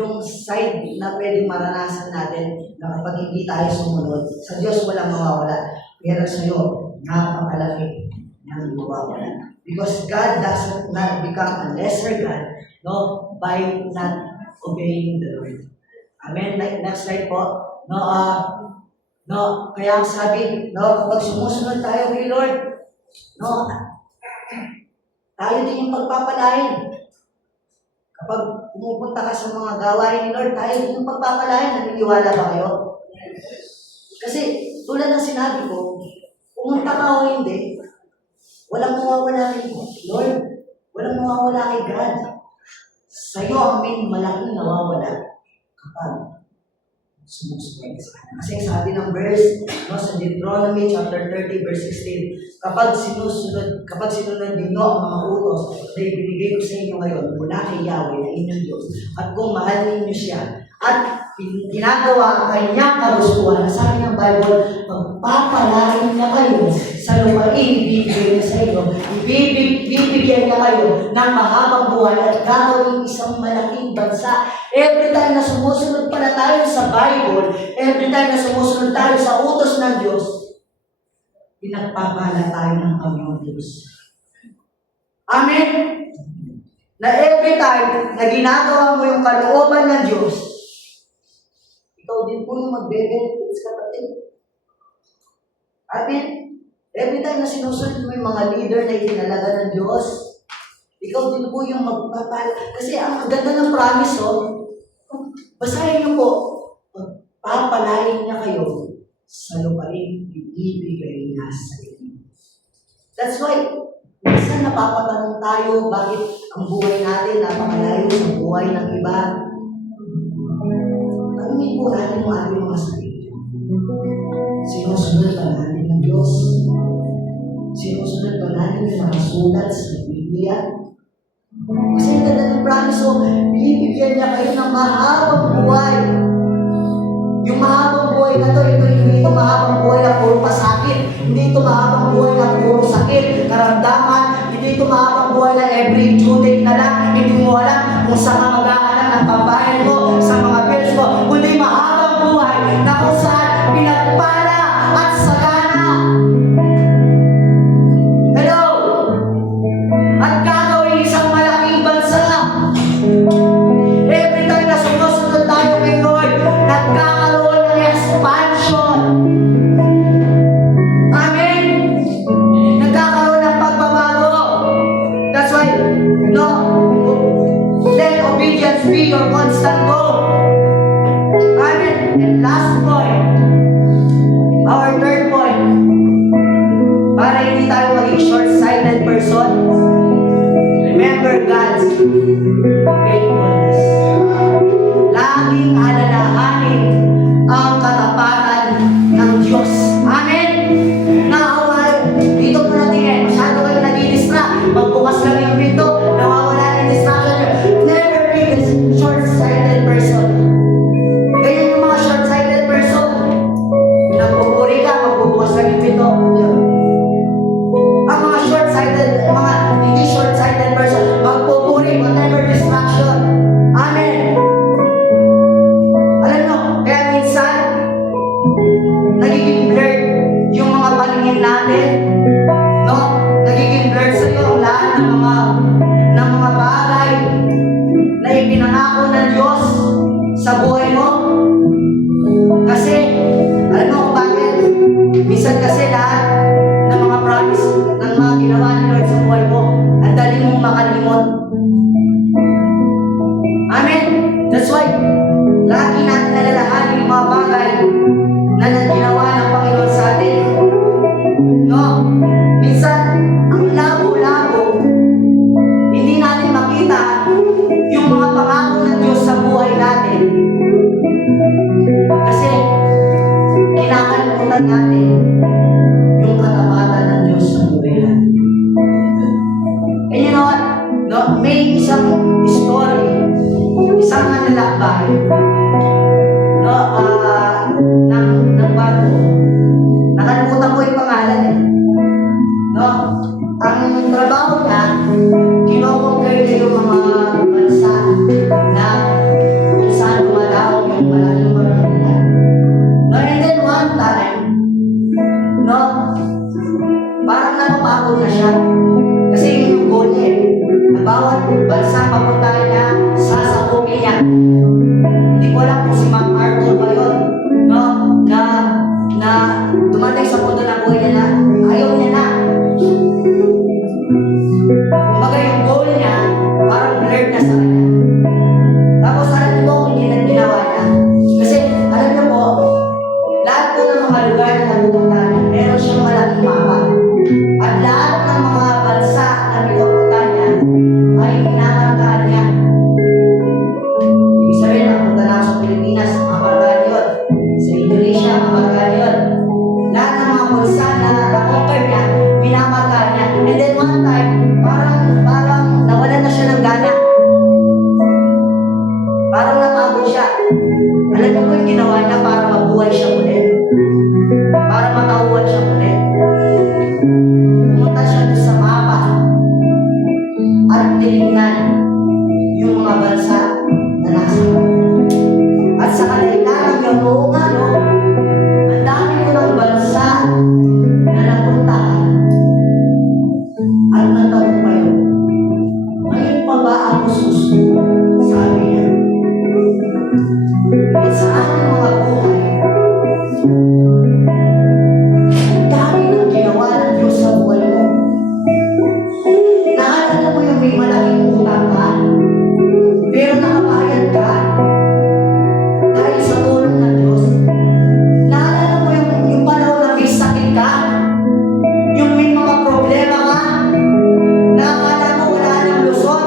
yung side na pwedeng maranasan natin na kapag hindi tayo sumunod, sa Diyos walang mawawala. Pero sa iyo, napakalaki ng mawawala. Because God does not become a lesser God, no, by not obeying the Lord. Amen? Next slide po. No, kaya ang sabi, no, kapag sumusunod tayo kay Lord, no, tayo din yung pagpapalain. Kapag pumupunta ka sa mga gawain ni Lord, tayo din yung pagpapalain. Naniniwala ba kayo? Kasi, tulad ng sinabi ko, pumunta ka o hindi, walang mawawala kay Lord. Walang mawawala kay God. Sa'yo ang may malaking nawawala kapag sumusunod sa Kanya. Kasi sabi ng verse, no, sa Deuteronomy chapter 30, verse 16, kapag sinunod ninyo ang mga utos na ibinigay ko sa inyo ngayon mula kay Yahweh na inyong Diyos, at kung mahal ninyo siya, at ginagawa ang kanyang kagustuhan, sabi ng Bible, pagpapalain niya kayo sa lupain, ibibigay niya sa inyo, ibibigyan niya kayo ng mahabang buhay at gagawin isang malaking bansa. Every time na sumusunod pala tayo sa Bible, every time na sumusunod tayo sa utos ng Diyos, pinagpapala tayo ng Panginoon Diyos. Amen? Na every time na ginagawa mo yung kalooban ng Diyos, ikaw din po yung magbe-benefits, kapatid. Amen? Every time na sinusunod mo yung mga leader na itinalaga ng Diyos, ikaw din po yung magpapala. Kasi ang ganda ng promise, basahin niyo po, papalain niya kayo sa lupain, ibibigay niya sa inyo. That's why, minsan napapatanong tayo bakit ang buhay natin napakalayo sa buhay ng iba. Tanungin po natin ang ating mga sarili. Sinusunod ba natin ng Diyos? Sinusunod ba natin yung mga sulat sa Biblia? Kasi ang ganda ng promise, bibigyan niya kayo ng mahabang buhay. Yung mahabang buhay na to, hindi ito mahabang buhay na puro pasakit. Hindi ito mahabang buhay na puro sakit, karamdaman. Hindi ito mahabang buhay na every due date na lang. Hindi mo alam kung saan ka maghahanap ng pambayan mo, sa mga bills mo. Kundi mahabang buhay na kung saan pinagpala at sagana. Hello? At gagawin isang malaking bansa. Every time na sumusunod tayo kay Lord, nagkakaroon ng expansion. Amen? Nagkakaroon ng pagbabago. That's why, no, let obedience be your constant goal. Amen? And last point, our third point, para hindi tayo maging short-sighted person, remember God's faithfulness. Laging alalahanin ang katapatan ng Diyos. Amen? Naawal, dito po natin yan. Masyado kayo nadidistract. Magbukas lang yung pinto, nawawala ng distraction. Never be a short-sighted person. Ganyan yung mga short-sighted person. Nagpupuri ka, magbubukas lang yung pinto. Ang mga short-sighted, mga hindi short-sighted person, magpupuri, whatever distraction. Amen. Alam nyo, kaya minsan, nagiging blurred yung mga paningin natin, no? Nagiging blurred sa iyo ang lahat ng mga bagay na ipinangako ng Diyos sa buhay mo. Kasi, alam mo kung bakit? Minsan kasi lahat ng mga promise ng mga ginawa ni Lord sa buhay mo, ang dali mong makalimot. Amen? That's why, lagi natin nalalahanin yung mga bagay na ginawa ng Panginoon sa atin. No? Minsan, ang labo-labo, hindi natin makita yung mga pangako ng Diyos sa buhay natin. Kasi, kinakalimutan natin yung bahay. No, ng bago. Nakalimutan ko yung pangalan eh. No, ang trabaho niya, kinoconquer niya yung mga bansa na kung saan dumadaog yung malaking barangay. No, and then one time, no, parang napapagod na siya. Kasi yun yung goal niya eh. Na bawat bansa papuntahan niya, sasakupin niya. Hindi ko alam kung si Ma'am Arthur ba yun, no, na dumating sa punto na buhay niya na ayaw niya na. Kumbaga yung goal niya, parang blurred na sa kanya. Tapos alam niyo po kung hindi na ginawa niya. Kasi alam niyo po, lahat po ng mga lugar na napupuntahan niya, meron siyang malaking mapa. At lahat ng mga bansa na pinupuntahan niya ay minamarkahan niya. Ibig sabihin, nakapunta na ako sa Pilipinas, mamarkahan yun. Sa Indonesia, mamarkahan yun. Lahat ng mga bansa na na-conquer niya, minamarkahan niya. And then one time, parang nawalan na siya ng gana. Parang napagod siya. Alam niyo po yung ginawa niya para mabuhay siya ulit. Para matauhan siya ulit. Pumunta siya doon sa mapa at tinignan yung mga bansa na nasa kanya. At sa kalailangan niya, oo nga no, ang dami ko ng bansa na napuntahan at natagumpay. Ngayon pa ba ako susuko? Sabi niya. At sa aking mga buhay, ang dami ng ginawa ng Diyos sa buhay mo. Naalala mo yung may malaking utang ka, pero nakabayad ka dahil sa tulong ng Diyos. Naalala mo yung panahon na may sakit ka, yung may mga problema ka, na akala mo wala ng lusot,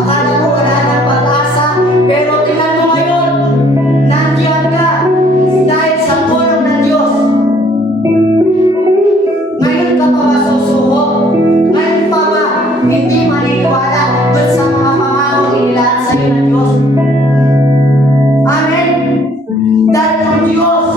akala mo wala ng pag-asa, pero tingnan mo ngayon, nandiyan ka dahil sa tulong ng Diyos. Ngayon ka pa ba susuko? Ngayon pa ba hindi maniniwala doon sa mga pangako inilaan sa iyo ng Diyos? Amen? Dahil ang Diyos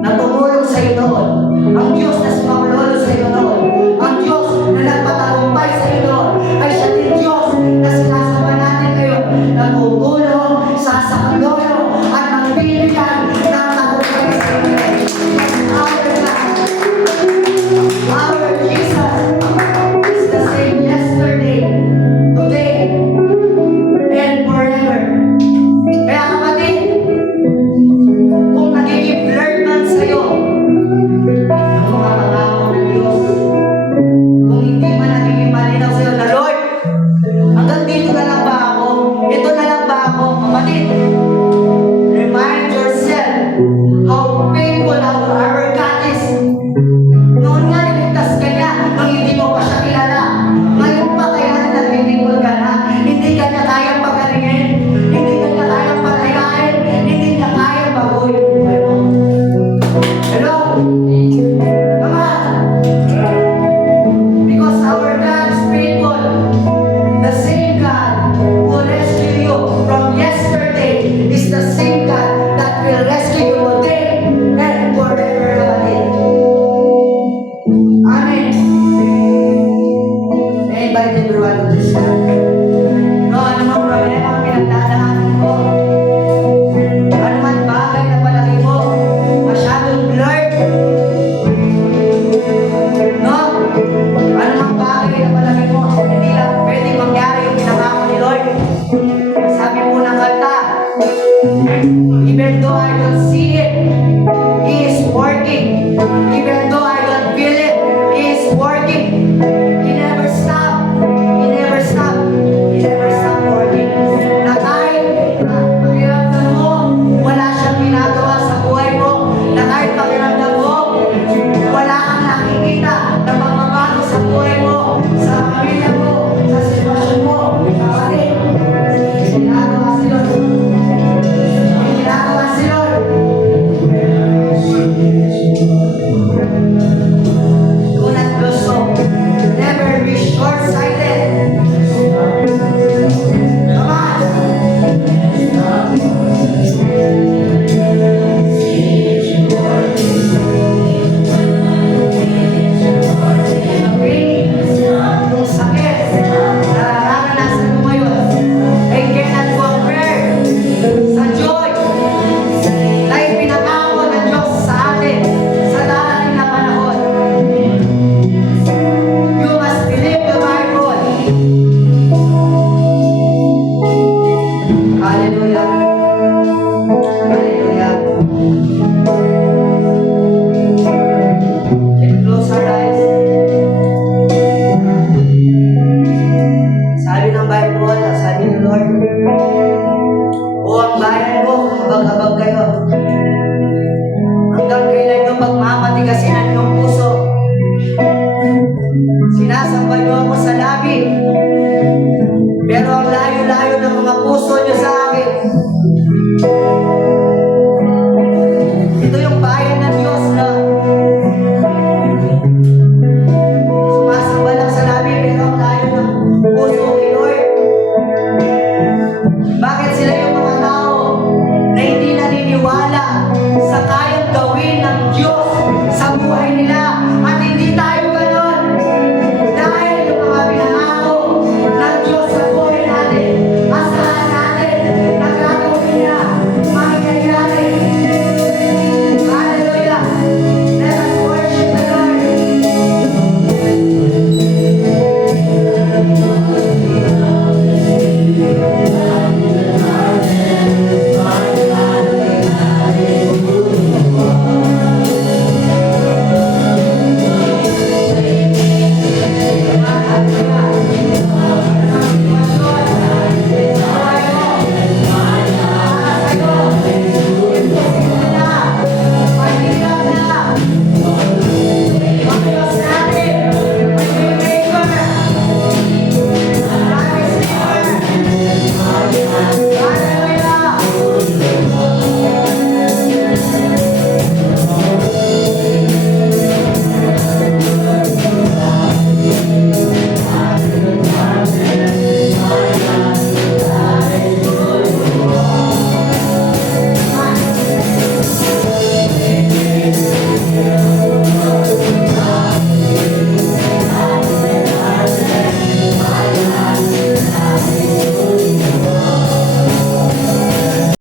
na tumulong sa iyo noon, ang Diyos na sumaklolo sa iyo noon, ang Diyos na nagpatagumpay sa iyo noon, ay siya din Diyos na sinasama natin ngayon, na tutulong, sasaklolo, at magbibigay ng tagumpay sa iyo. Our Jesus is the same yesterday, today, and forever. Kaya kapatid, kung nagiging blurred man sa'yo yung mga pangako ng Diyos, kung hindi man nagiging malinaw sa'yo na, Lord, hanggang dito na lang ba ako? Ito na lang ba ako? Kapatid, remind yourself how faithful our God is. Noon nga, niligtas ka niya nung hindi mo pa siya kilala. Ngayon pa kaya na nag-faithful ka na, hindi ka niya kayang pagalingin, hindi ka niya kayang palayain, hindi niya kayang baguhin ang buhay mo. Hello? Come on! Because our God is faithful. The same God who rescued you from yesterday is the same God that will rescue you today and forever, kapatid. Amen. I invite everyone to this God. No, ano mang problema ang pinagdadaanan mo, ano man bagay na palagi mo, masyadong blurred. No, ano mang bagay na palagi mo, hindi lang pwedeng mangyari yung pinangako ni Lord. Sabi po ng kanta, even though I don't see it, He is working. Even though I don't feel it, He is working.